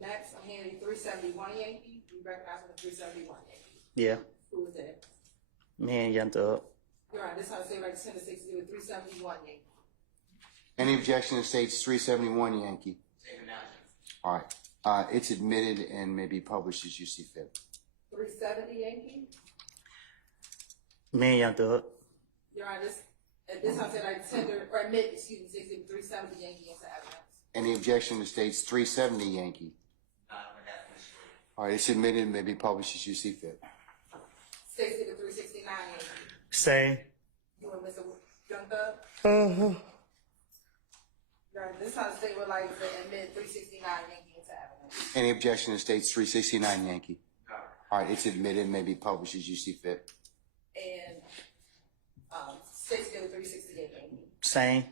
Next, I'm handing you 371 Yankee. You recognize the 371 Yankee. Yeah. Who is that? Me and Young Thug. Your Honor, this time the state would like to send the state's exhibit 371 Yankee. Any objection to states 371 Yankee? Same announcement. All right, it's admitted and may be published as you see fit. 370 Yankee. Me and Young Thug. Your Honor, at this time, I tender or admit, excuse me, exhibit 370 Yankee into evidence. Any objection to states 370 Yankee? On behalf of Mr. Williams. All right, it's admitted and may be published as you see fit. State exhibit 369 Yankee. Same. You and Mr. Young Thug. Your Honor, this time the state would like to admit 369 Yankee into evidence. Any objection to states 369 Yankee? No. All right, it's admitted and may be published as you see fit. And state exhibit 368 Yankee. Same.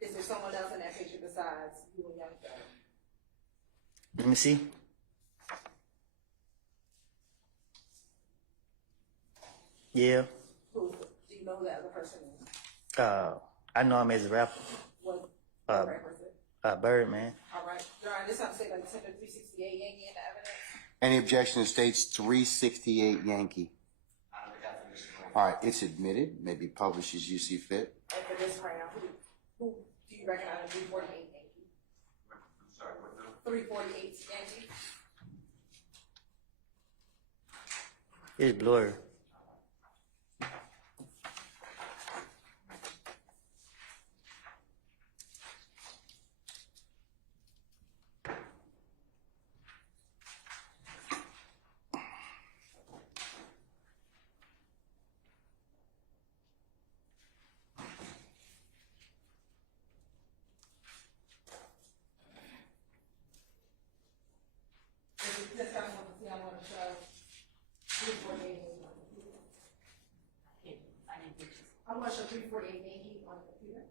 Is there someone else in that picture besides you and Young Thug? Let me see. Yeah. Who? Do you know who that other person is? I know him as a rapper. What Uh, rapper is it? Birdman. All right. Your Honor, this time to say like tender 368 Yankee into evidence. Any objection to states 368 Yankee? On behalf of Mr. Williams. All right, it's admitted, may be published as you see fit. And for this round, who do you recognize in 348 Yankee? I'm sorry, what number? 348 Yankee. It's Blurry. This time I want to show 348 Yankee. I want to show 348 Yankee on the computer.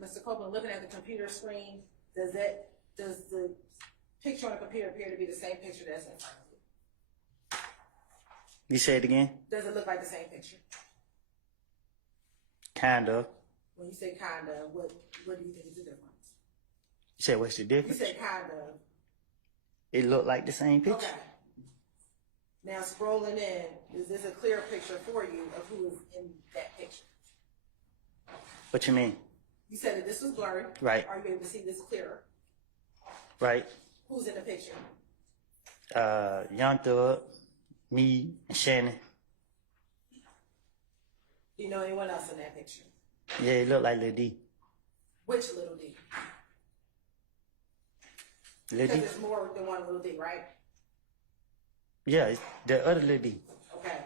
Mr. Copeland, looking at the computer screen, does the picture on the computer appear to be the same picture that's in front of you? You say it again? Does it look like the same picture? Kind of. When you say kinda, what do you think is the difference? You said what's the You difference? say kinda. It looked like the same picture. Okay. Now scrolling in, is this a clear picture for you of who is in that picture? What you mean? You said that this was blurry. Right. Are you able to see this clearer? Right. Who's in the picture? Young Thug, me, and Shannon. Do you know anyone else in that picture? Yeah, it looked like Lil D. Which little D? Lil Because D? there's more than one little D, right? Yeah, it's the other Lil D. Okay.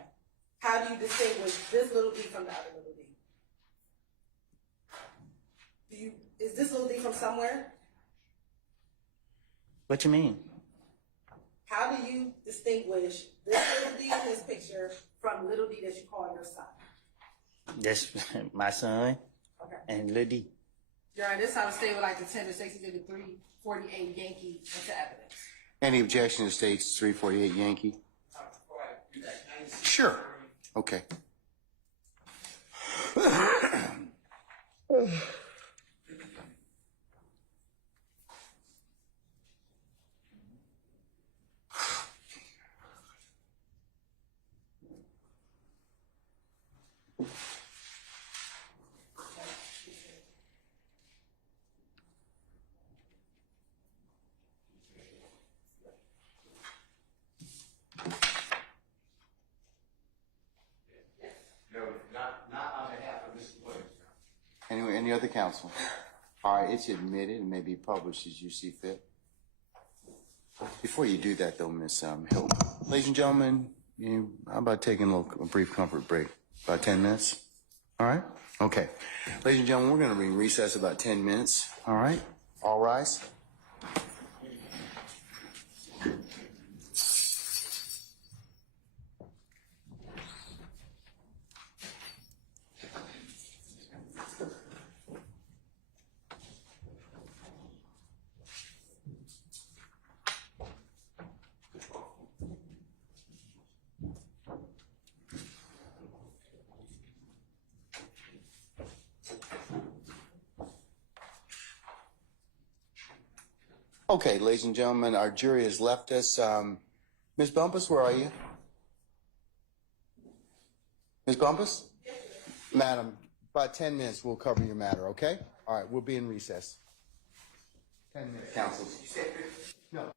How do you distinguish this little D from the other little D? Is this little D from somewhere? What you mean? How do you distinguish this little D in this picture from little D that you call your son? That's my son Okay. and Lil D. Your Honor, this time the state would like to tender 348 Yankee into evidence. Any objection to states 348 Yankee? Before I do that, can I see? Sure. Okay. No, not on behalf of Mr. Williams. Anyway, any other counsel? All right, it's admitted and may be published as you see fit. Before you do that, though, Miss Hill, ladies and gentlemen, how about taking a brief comfort break? About 10 minutes? All right? Okay. Ladies and gentlemen, we're going to be in recess about 10 minutes. All right? All rise. Okay, ladies and gentlemen, our jury has left us. Ms. Bumpus, where are you? Ms. Bumpus? Madam, about 10 minutes we'll cover your matter, okay? All right, we'll be in recess. 10 minutes. Counsel. No.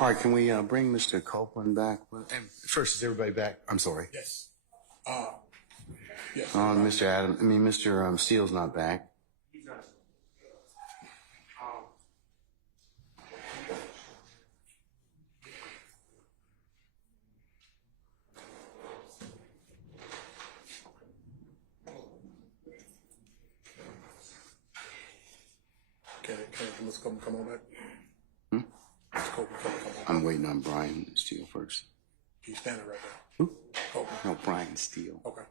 All right, can we bring Mr. Copeland back? And first, is everybody back? I'm sorry. Yes. Yes. Mr. Steele's not back. Can Mr. Copeland come on back? Mr. Copeland, come on. I'm waiting on Brian Steele first. He's standing right there. Who? Copeland. No, Brian Steele. Okay.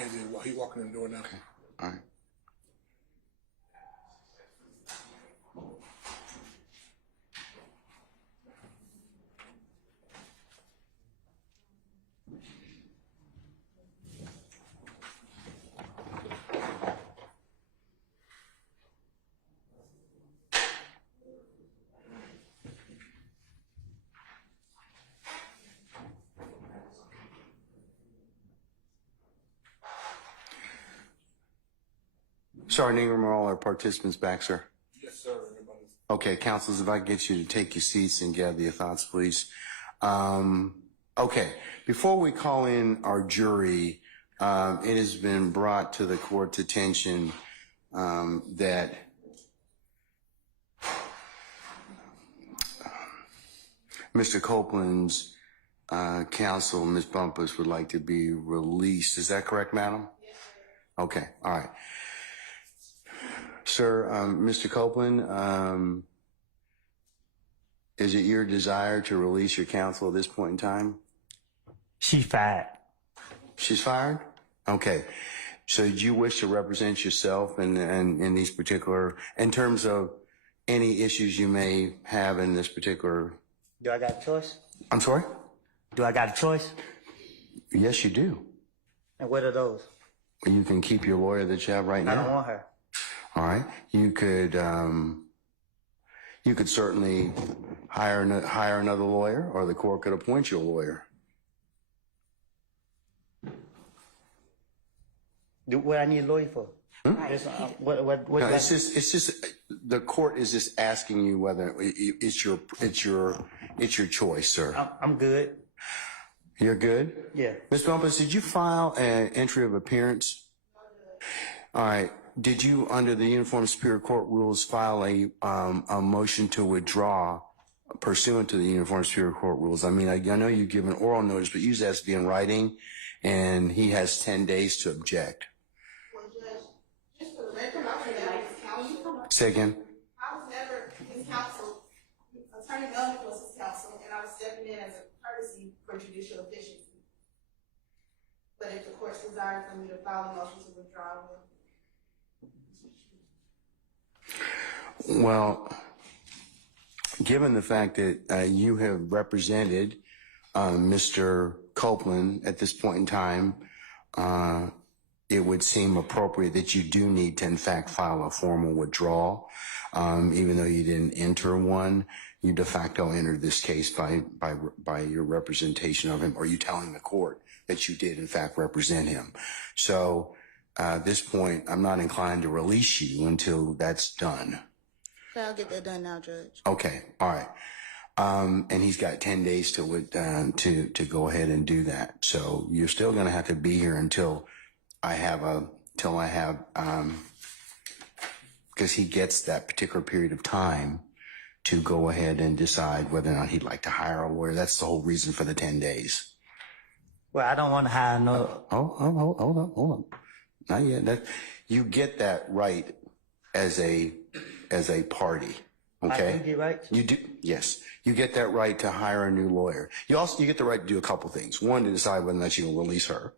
And then while he walking in the door now. Okay, all right. Sergeant Ingram, are all our participants back, sir? Yes, sir. Everybody. Okay, councilors, if I get you to take your seats and gather your thoughts, please. Okay, before we call in our jury, it has been brought to the court's attention that Mr. Copeland's counsel, Ms. Bumpus, would like to be released. Is that correct, madam? Yes, sir. Okay, all right. Sir, Mr. Copeland, is it your desire to release your counsel at this point in time? She fired. She's fired? Okay. So do you wish to represent yourself in these particular, in terms of any issues you may have in this particular? Do I got a choice? I'm sorry? Do I got a choice? Yes, you do. And what are those? You can keep your lawyer that you have right now. I don't want her. All right. You could certainly hire another lawyer, or the court could appoint you a lawyer. What I need a lawyer for? This, what No, it's just the court is just asking you whether it's your choice, sir. I'm good. You're good? Yeah. Ms. Bumpus, did you file an entry of appearance? All right. Did you, under the Uniform Superior Court rules, file a motion to withdraw pursuant to the Uniform Superior Court rules? I mean, I know you give an oral notice, but usually it has to be in writing, and he has 10 days to object. Well, Judge, just for the record, I was never his counsel. Say again? I was never his counsel. Attorney Melvin was his counsel, and I was stepping in as a courtesy for judicial efficiency. But if the court's desire for me to file a motion to withdraw, Well, given the fact that you have represented Mr. Copeland at this point in time, it would seem appropriate that you do need to, in fact, file a formal withdrawal. Even though you didn't enter one, you de facto entered this case by your representation of him, or you telling the court that you did, in fact, represent him. So at this point, I'm not inclined to release you until that's done. I'll get that done now, Judge. Okay, all right. And he's got 10 days to go ahead and do that. So you're still going to have to be here until I have because he gets that particular period of time to go ahead and decide whether or not he'd like to hire a lawyer. That's the whole reason for the 10 days. Well, I don't want to hire no. Hold on. Not yet. You get that right as a party. Okay. I do get right. You do, yes. You get that right to hire a new lawyer. You get the right to do a couple things. One, to decide whether or not you will release her.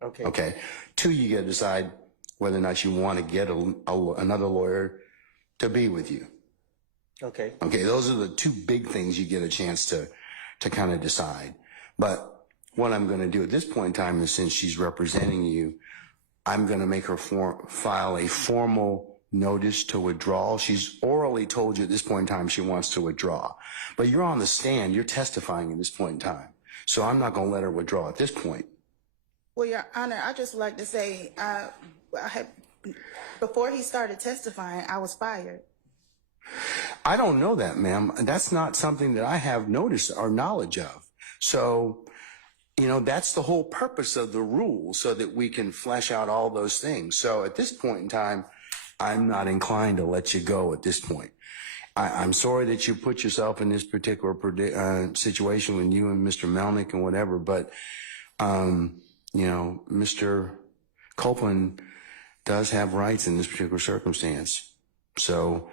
Okay. Okay. Two, you get to decide whether or not you want to get another lawyer to be with you. Okay. Okay. Those are the two big things you get a chance to kind of decide. But what I'm going to do at this point in time is, since she's representing you, I'm going to make her file a formal notice to withdraw. She's orally told you at this point in time she wants to withdraw. But you're on the stand. You're testifying at this point in time. So I'm not going to let her withdraw at this point. Well, Your Honor, I just like to say, before he started testifying, I was fired. I don't know that, ma'am. That's not something that I have notice or knowledge of. So, you know, that's the whole purpose of the rule, so that we can flesh out all those things. So at this point in time, I'm not inclined to let you go at this point. I'm sorry that you put yourself in this particular situation with you and Mr. Melnick and whatever, but, you know, Mr. Copeland does have rights in this particular circumstance. So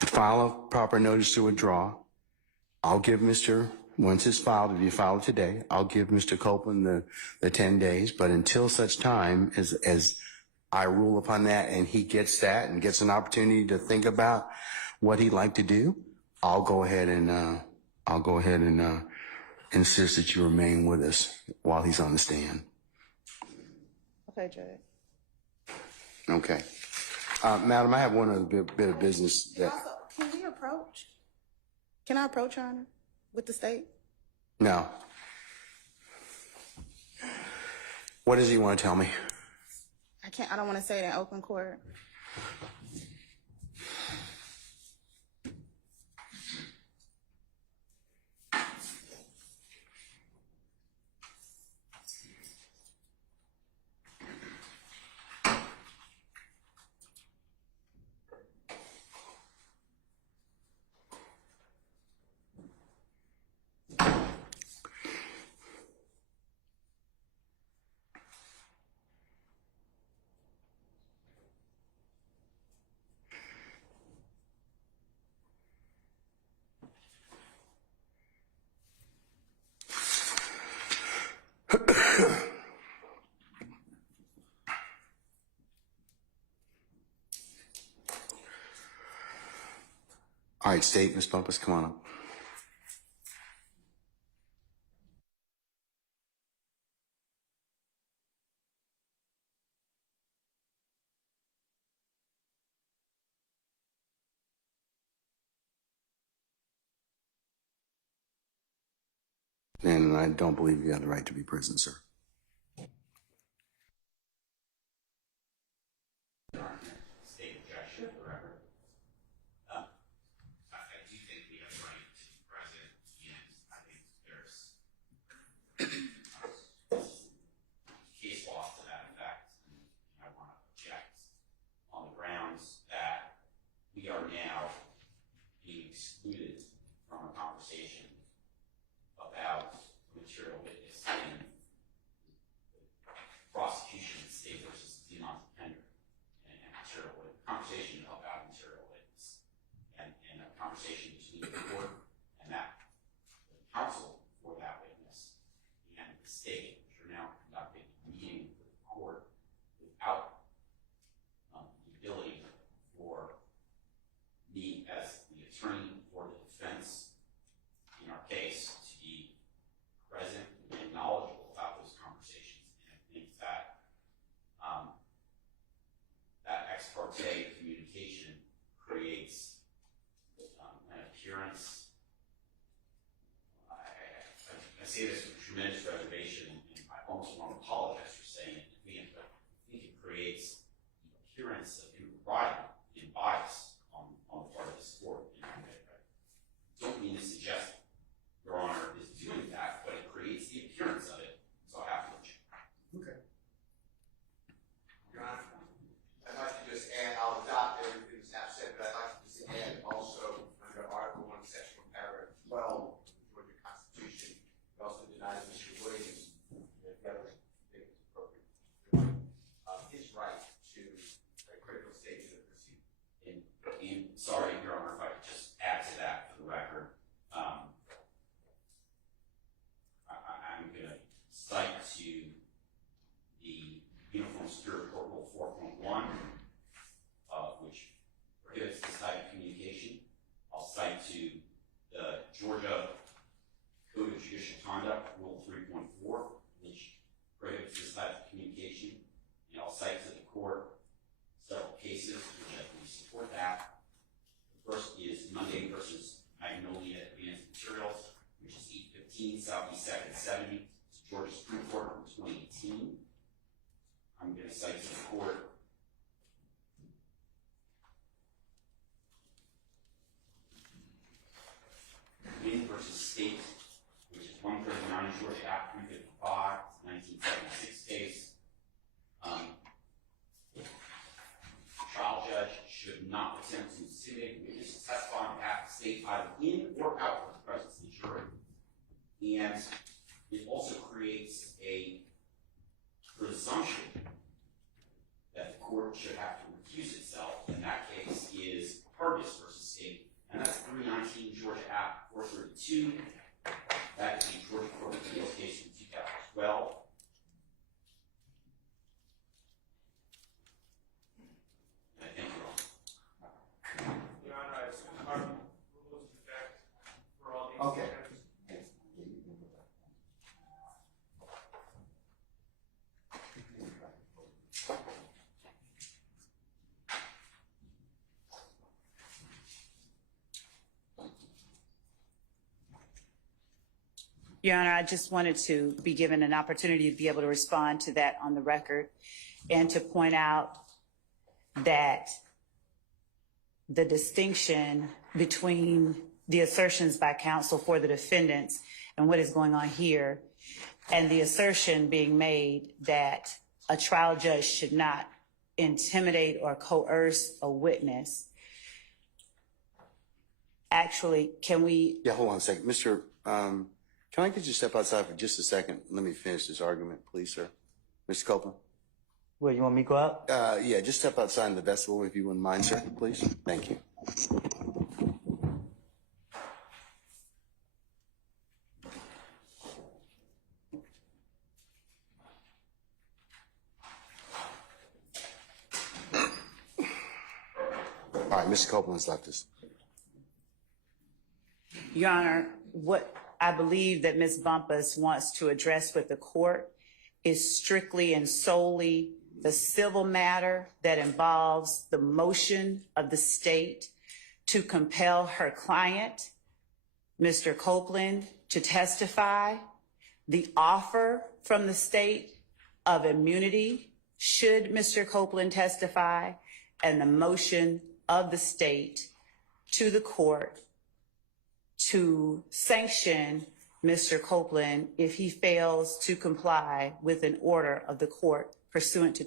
file a proper notice to withdraw. I'll give once it's filed, if you file it today, I'll give Mr. Copeland the 10 days, but until such time as I rule upon that and he gets that and gets an opportunity to think about what he'd like to do, I'll go ahead and insist that you remain with us while he's on the stand. Okay, Judge. Okay. Madam, I have one other bit of business that... Also, can we approach? Can I approach, Your Honor, with the state? No. What does he want to tell me? I don't want to say it in open court. All right, State, Ms. Bumpus, come on up. And I don't believe you have the right to be present, sir. State objection for the record. I do think we have the right to be present, and I think there's case law to that effect, and I want to object on the grounds that we are now being excluded from a conversation about material witness in the prosecution of State versus Demont Tender and material witness, conversation about material witness, and a conversation between the court and that the counsel for that witness and the State, which are now conducting a meeting with the court without the ability for me as the attorney for the defense in our case to be present and knowledgeable about those conversations. And I think that that ex parte communication creates an appearance. I say this with tremendous reservation, and I almost want to apologize for saying it in advance, but I think it creates the appearance of impropriety and bias on the part of this court. And I don't mean to suggest Your Honor is doing that, but it creates the appearance of it, so I have to check. Okay. Your Honor, I'd like to just add, I'll adopt everything that's now said, but I'd like to just add also under Article 1, Section 1, Paragraph 12 of the Georgia Constitution, it also denies Mr. Williams, if the other thing is appropriate, his right to a critical stage of the proceeding. And sorry, Your Honor, if I could just add to that for the record. I'm going to cite to the Uniform Security Court Rule 4.1, which prohibits this type of communication. I'll cite to the Georgia Code of Judicial Conduct, Rule 3.4, which prohibits this type of communication. And I'll cite to the court several cases which I believe support that. The first is Monday versus Magnolia Advanced Materials, which is 815 Southeast 2nd 70. It's Georgia Supreme Court from 2018. I'm going to cite to the court should not attempt to intimidate a witness to testify on behalf of the state either in or out of the presence of the jury. And it also creates a presumption that the court should have to recuse itself. In that case is Hargis versus State, and that's 319 Georgia Act 432. That is the Georgia Court of Appeals case from 2012. I think you're wrong. Your Honor, I assume our rules in effect for all these Okay. matters. Your Honor, I just wanted to be given an opportunity to be able to respond to that on the record and to point out that the distinction between the assertions by counsel for the defendants and what is going on here, and the assertion being made that a trial judge should not intimidate or coerce a witness. Actually, can we? Yeah, hold on a second. Mr. Can I get you to step outside for just a second? Let me finish this argument, please, sir. Mr. Copeland? Well, you want me to go out? Yeah, just step outside in the vestibule if you wouldn't mind, sir, please. Thank you. All right, Mr. Copeland's left us. Your Honor, what I believe that Ms. Bumpus wants to address with the court is strictly and solely the civil matter that involves the motion of the state to compel her client, Mr. Copeland, to testify, the offer from the state of immunity should Mr. Copeland testify, and the motion of the state to the court to sanction Mr. Copeland if he fails to comply with an order of the court pursuant to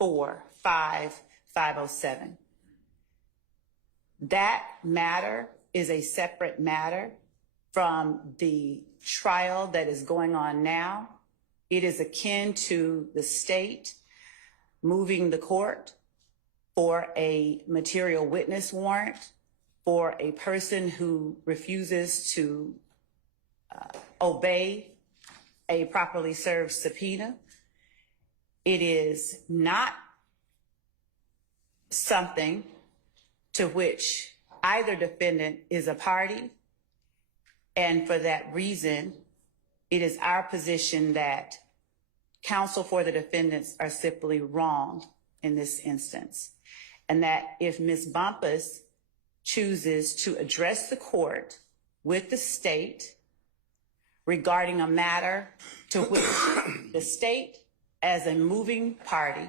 24-5-507. That matter is a separate matter from the trial that is going on now. It is akin to the state moving the court for a material witness warrant for a person who refuses to obey a properly served subpoena. It is not something to which either defendant is a party, and for that reason, it is our position that counsel for the defendants are simply wrong in this instance, and that if Ms. Bumpus chooses to address the court with the state regarding a matter to which the state as a moving party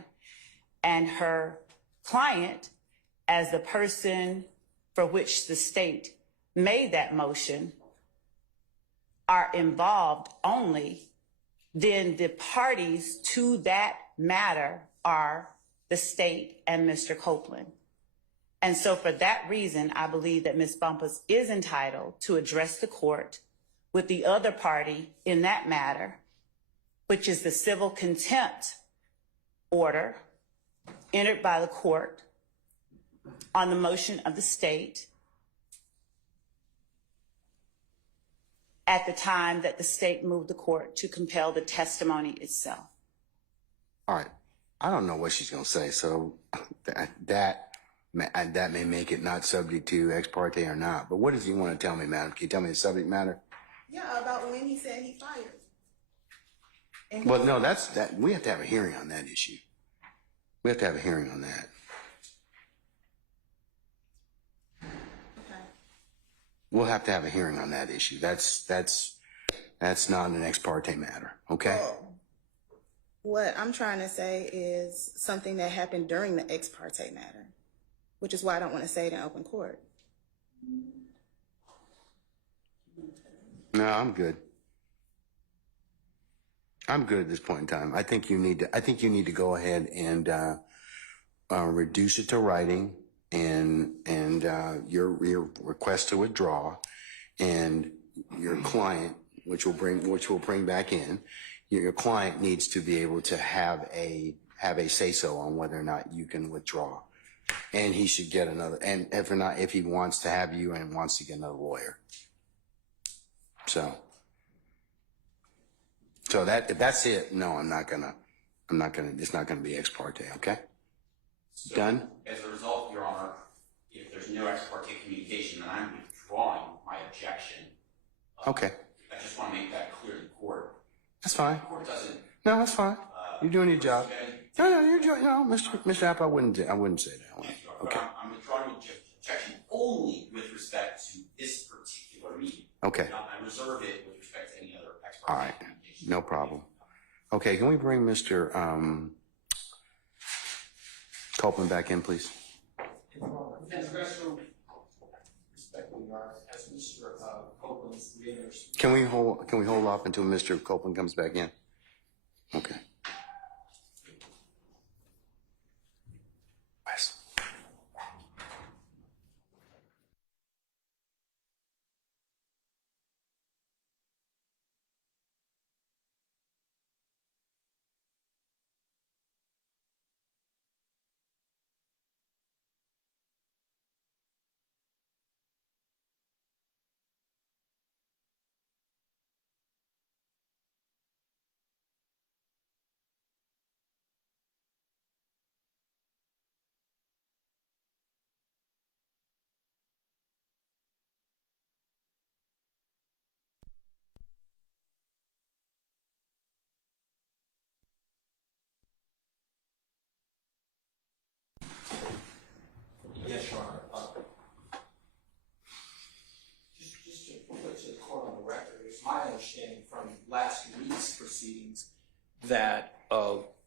and her client as the person for which the state made that motion are involved only, then the parties to that matter are the state and Mr. Copeland. And so for that reason, I believe that Ms. Bumpus is entitled to address the court with the other party in that matter, which is the civil contempt order entered by the court on the motion of the state at the time that the state moved the court to compel the testimony itself. All right. I don't know what she's going to say, so that may make it not subject to ex parte or not. But what does he want to tell me, madam? Can you tell me the subject matter? Yeah, about when he said he fired. And Well, no, we have to have a hearing on that issue. We have to have a hearing on that. Okay. We'll have to have a hearing on that issue. That's not an ex parte matter, okay? Well, what I'm trying to say is something that happened during the ex parte matter, which is why I don't want to say it in open court. No, I'm good. I'm good at this point in time. I think you need to go ahead and reduce it to writing and your request to withdraw, and your client, which will bring back in, your client needs to be able to have a say so on whether or not you can withdraw, and he should get another. And if he wants to have you and wants to get another lawyer. So that if that's it, no, I'm not gonna. It's not gonna be ex parte. Okay. So, Done. As a result, Your Honor, if there's no ex parte communication, then I'm withdrawing my objection. Okay. I just want to make that clear to the court. That's fine. The court doesn't. No, that's fine. You're doing your job. No, you're doing. No, Mr. App, I wouldn't say that. Okay. I'm withdrawing objection only with respect to this particular meeting. Okay. I reserve it with respect to any other ex All parte right. communication. No problem. Okay. Can we bring Mr. Copeland back in, please? As Mr. Copeland's leaders. Can we hold off until Mr. Copeland comes back in? Okay. Wes. Yes, Your Honor. Just to put to the court on the record, it's my understanding from last week's proceedings that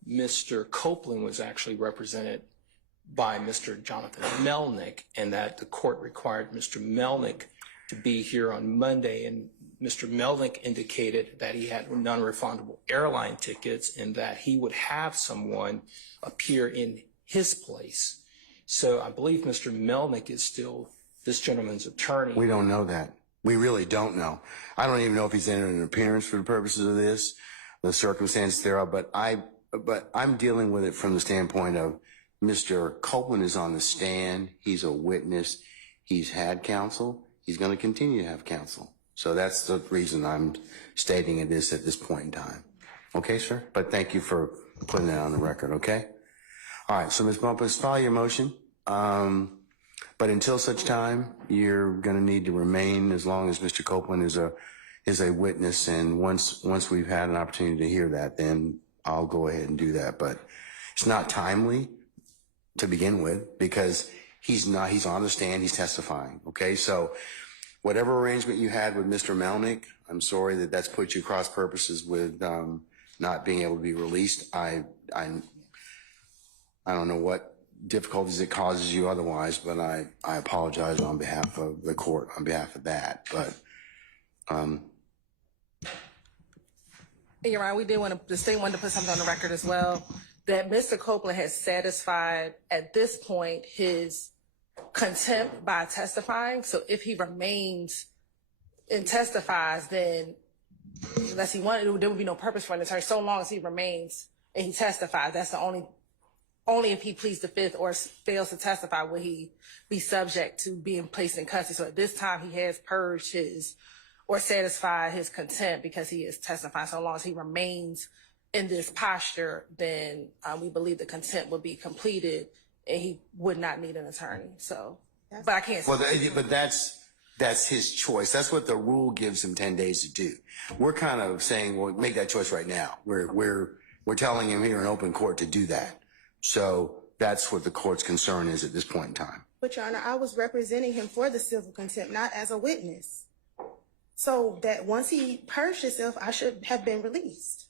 Mr. Copeland was actually represented by Mr. Jonathan Melnick, and that the court required Mr. Melnick to be here on Monday, and Mr. Melnick indicated that he had non-refundable airline tickets and that he would have someone appear in his place. So I believe Mr. Melnick is still this gentleman's attorney. We don't know that. We really don't know. I don't even know if he's entered an appearance for the purposes of this, the circumstances thereof, but I'm dealing with it from the standpoint of Mr. Copeland is on the stand. He's a witness. He's had counsel. He's going to continue to have counsel. So that's the reason I'm stating it is at this point in time. Okay, sir? But thank you for putting that on the record, okay? All right, so Ms. Bumpus, file your motion. But until such time, you're going to need to remain as long as Mr. Copeland is a witness. And once we've had an opportunity to hear that, then I'll go ahead and do that. But it's not timely to begin with because he's on the stand, he's testifying. Okay, so whatever arrangement you had with Mr. Melnick, I'm sorry that that's put you cross purposes with not being able to be released. I don't know what difficulties it causes you otherwise, but I apologize on behalf of the court, on behalf of that. But Your Honor, we did want the state wanted to put something on the record as well, that Mr. Copeland has satisfied at this point his contempt by testifying. So if he remains and testifies, then unless he wanted to, there would be no purpose for an attorney. So long as he remains and he testifies, that's the only if he pleads the fifth or fails to testify will he be subject to being placed in custody. So at this time, he has purged or satisfied his contempt because he is testifying. So long as he remains in this posture, then we believe the contempt will be completed and he would not need an attorney. So, but I can't. Well, but that's his choice. That's what the rule gives him 10 days to do. We're kind of saying, well, make that choice right now. We're telling him here in open court to do that. So that's what the court's concern is at this point in time. But Your Honor, I was representing him for the civil contempt, not as a witness. So that once he purged himself, I should have been released.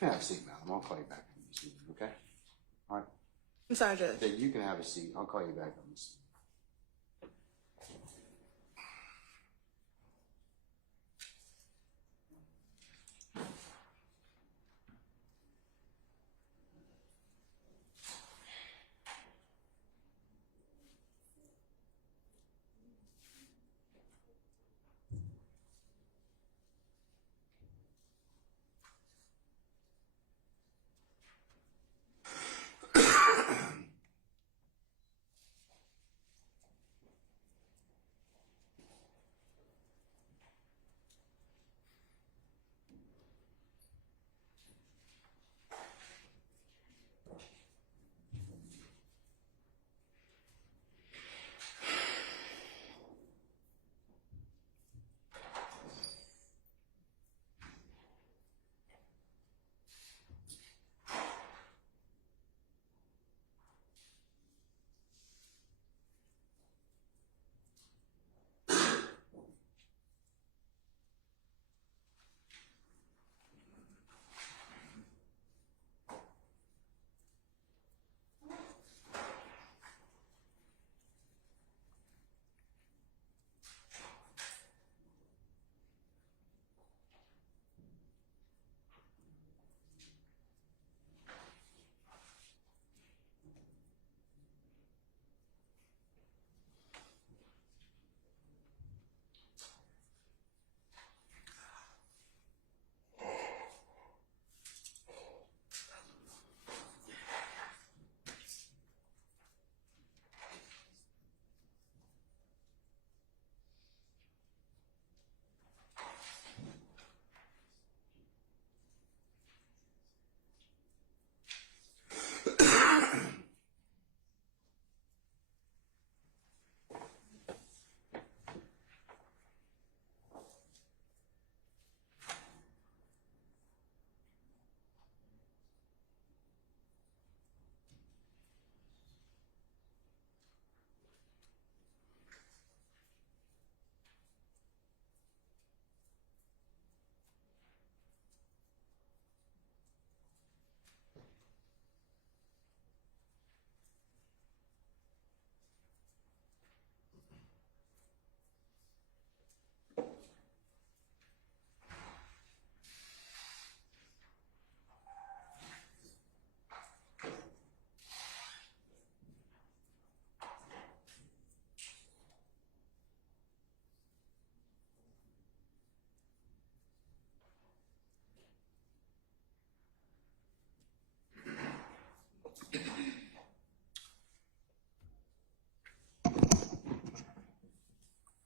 Have a seat, madam. I'll call you back on this meeting, okay? All right. I'm sorry, Judge. Yeah, you can have a seat. I'll call you back on this.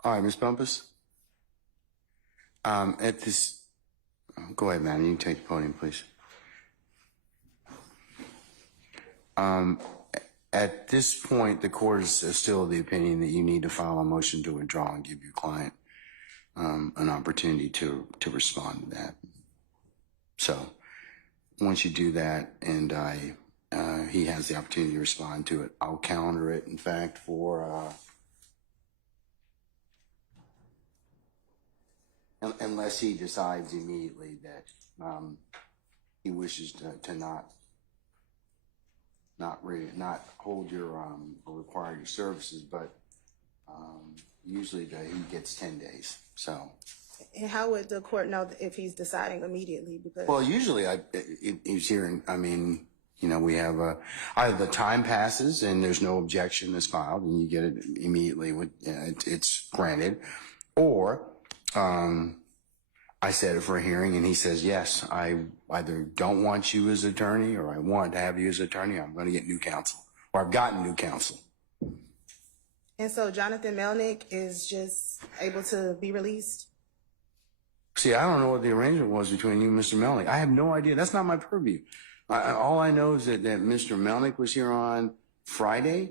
All right, Ms. Bumpus. At this, go ahead, man. You can take the podium, please. At this point, the court is still of the opinion that you need to file a motion to withdraw and give your client an opportunity to respond to that. So once you do that, and he has the opportunity to respond to it, I'll calendar it, in fact, for unless he decides immediately that he wishes to not hold your or require your services, but usually he gets 10 days. So. And how would the court know if he's deciding immediately? Because Well, usually he's hearing. I mean, you know, we have either the time passes and there's no objection that's filed, and you get it immediately. It's granted, or I set it for a hearing, and he says, yes, I either don't want you as attorney, or I want to have you as attorney. I'm going to get new counsel, or I've gotten new counsel. And so Jonathan Melnick is just able to be released? See, I don't know what the arrangement was between you and Mr. Melnick. I have no idea. That's not my purview. All I know is that Mr. Melnick was here on Friday.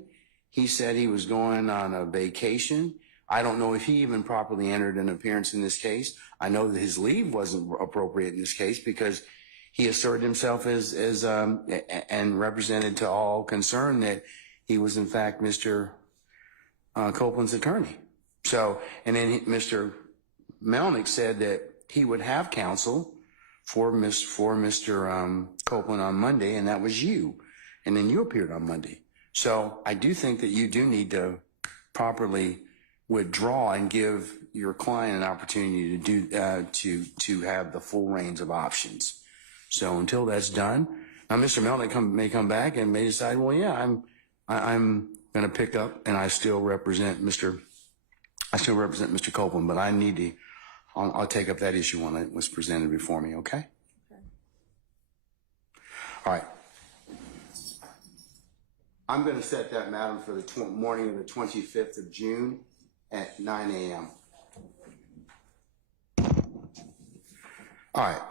He said he was going on a vacation. I don't know if he even properly entered an appearance in this case. I know that his leave wasn't appropriate in this case because he asserted himself as and represented to all concerned that he was in fact Mr. Copeland's attorney. So, and then Mr. Melnick said that he would have counsel for Mr. Copeland on Monday, and that was you. And then you appeared on Monday. So I do think that you do need to properly withdraw and give your client an opportunity to do to have the full range of options. So until that's done, now Mr. Melnick may come back and may decide, well, yeah, I'm going to pick up, and I still represent Mr. Copeland, but I need to. I'll take up that issue when it was presented before me. Okay. All right. I'm going to set that, madam, for the morning of the 25th of June at 9 a.m. All right.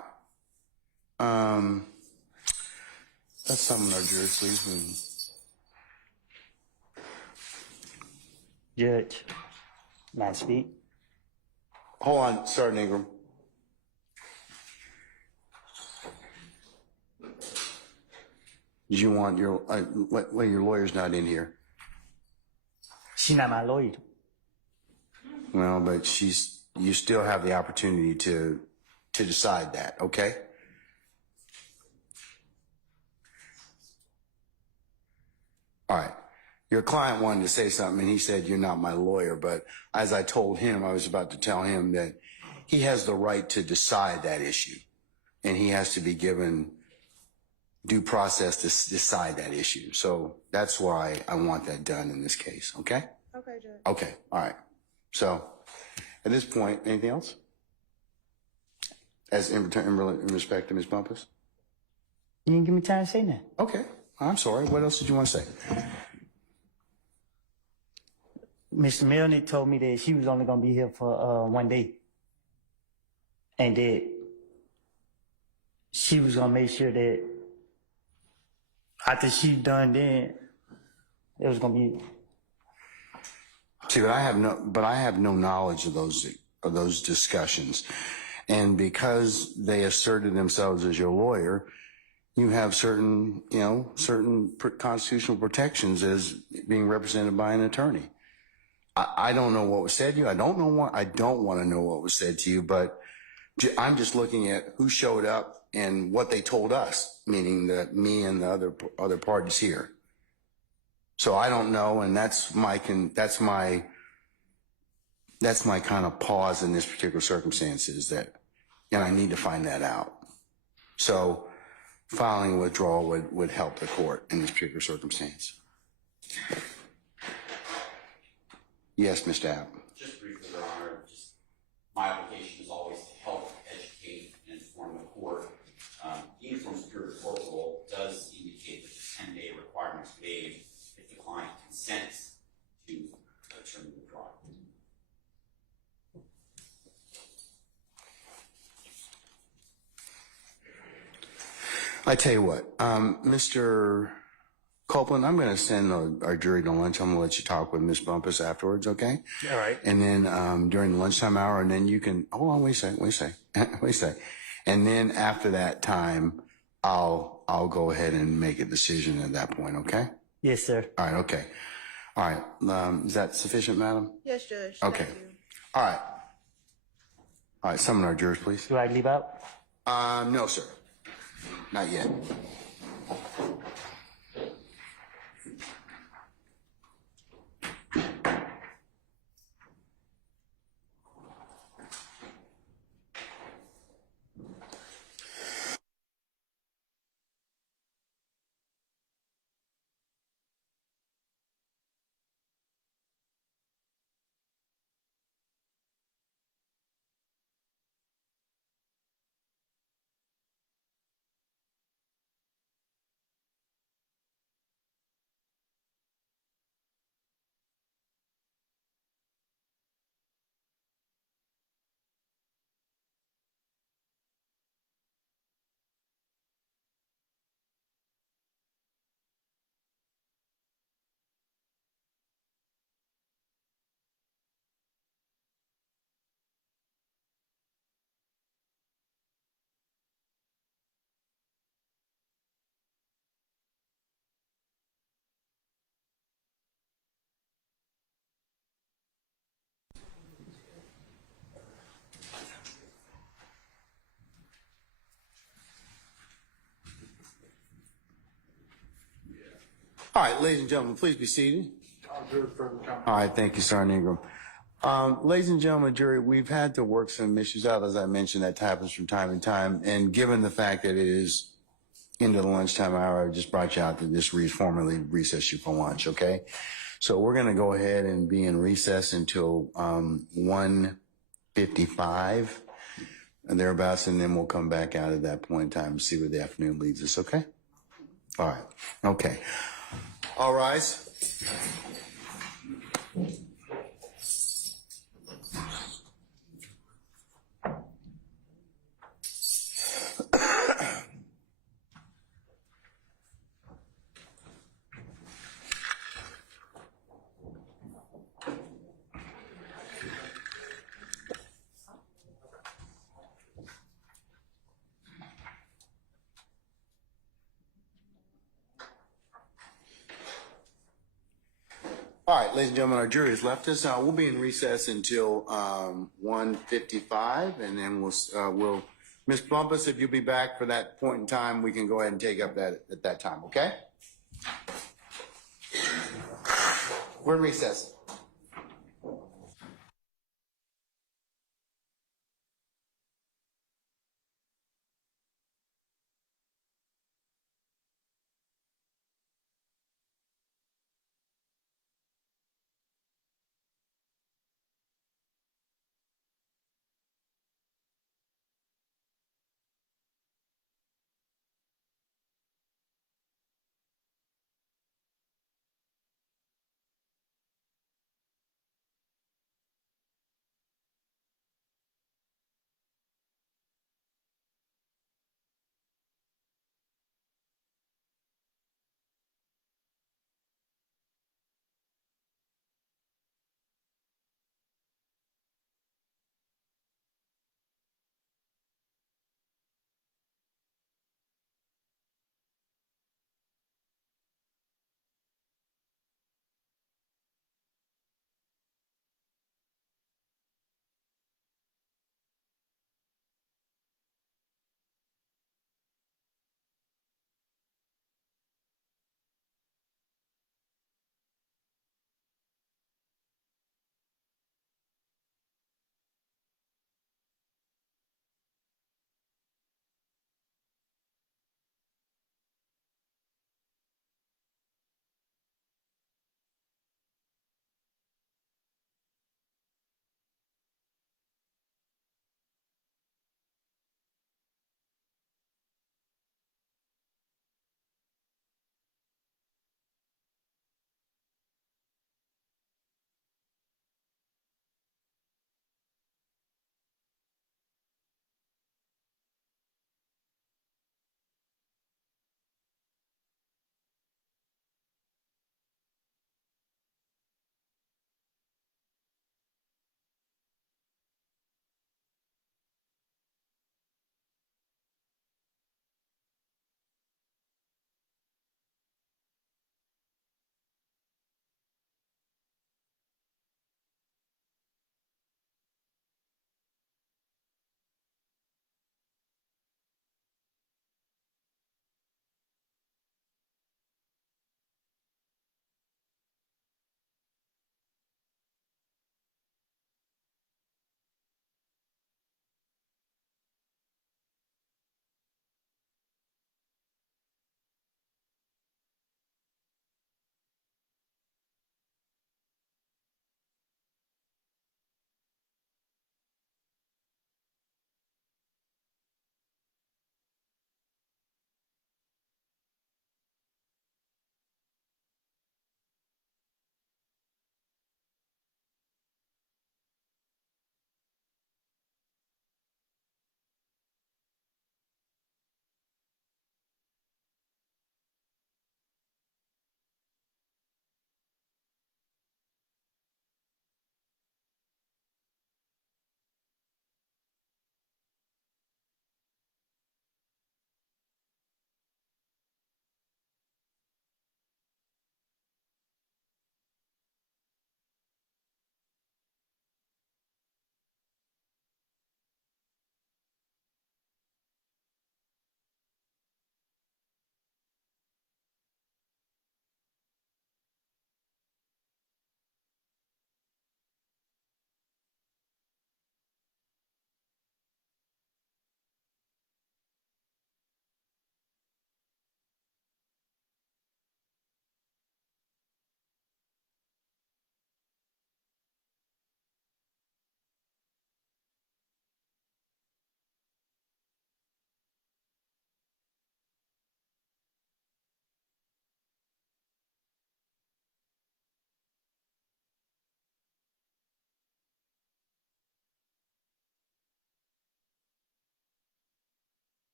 Let's summon our jurors, please. Judge, may I speak? Hold on, Sergeant Ingram. Did you want your, your lawyer's not in here? She's not my lawyer. Well, but you still have the opportunity to decide that, okay? All right. Your client wanted to say something, and he said, you're not my lawyer. But as I told him, I was about to tell him that he has the right to decide that issue, and he has to be given due process to decide that issue. So that's why I want that done in this case, okay? Okay, Judge. Okay, all right. So at this point, anything else? As in respect to Ms. Bumpus? You didn't give me time to say that. Okay, I'm sorry. What else did you want to say? Mr. Melnick told me that she was only going to be here for 1 day. And that she was going to make sure that after she done then, it was going to be. See, but I have no knowledge of those discussions. And because they asserted themselves as your lawyer, you have certain constitutional protections as being represented by an attorney. I don't know what was said to you. I don't want to know what was said to you, but I'm just looking at who showed up and what they told us, meaning that me and the other parties here. So I don't know, and that's my kind of pause in this particular circumstance is that, and I need to find that out. So filing a withdrawal would help the court in this particular circumstance. Yes, Mr. App. Just briefly, Your Honor, my application is always to help educate and inform the court. The Uniform Superior Court rule does indicate that the 10-day requirement is waived if the client consents to determine the trial. I tell you what, Mr. Copeland, I'm going to send our jury to lunch. I'm going to let you talk with Ms. Bumpus afterwards, okay? All right. And then during the lunchtime hour, and then you can, hold on, wait a second. And then after that time, I'll go ahead and make a decision at that point, okay? Yes, sir. All right, okay. All right, is that sufficient, madam? Yes, Judge. Okay. Thank you. All right. All right, summon our jurors, please. Do I leave out? No, sir. Not yet. All right, ladies and gentlemen, please be seated. I'll do it for the comment. All right, thank you, Sergeant Ingram. Ladies and gentlemen, jury, we've had to work some issues out, as I mentioned, that happens from time to time. And given the fact that it is into the lunchtime hour, I just brought you out to just formally recess you for lunch, okay? So we're going to go ahead and be in recess until 1:55 and thereabouts, and then we'll come back out at that point in time and see where the afternoon leads us, okay? All right, okay. All rise. All right, ladies and gentlemen, our jury has left us. We'll be in recess until 1:55, and then we'll Ms. Bumpus, if you'll be back for that point in time, we can go ahead and take up that at that time, okay? We're in recess.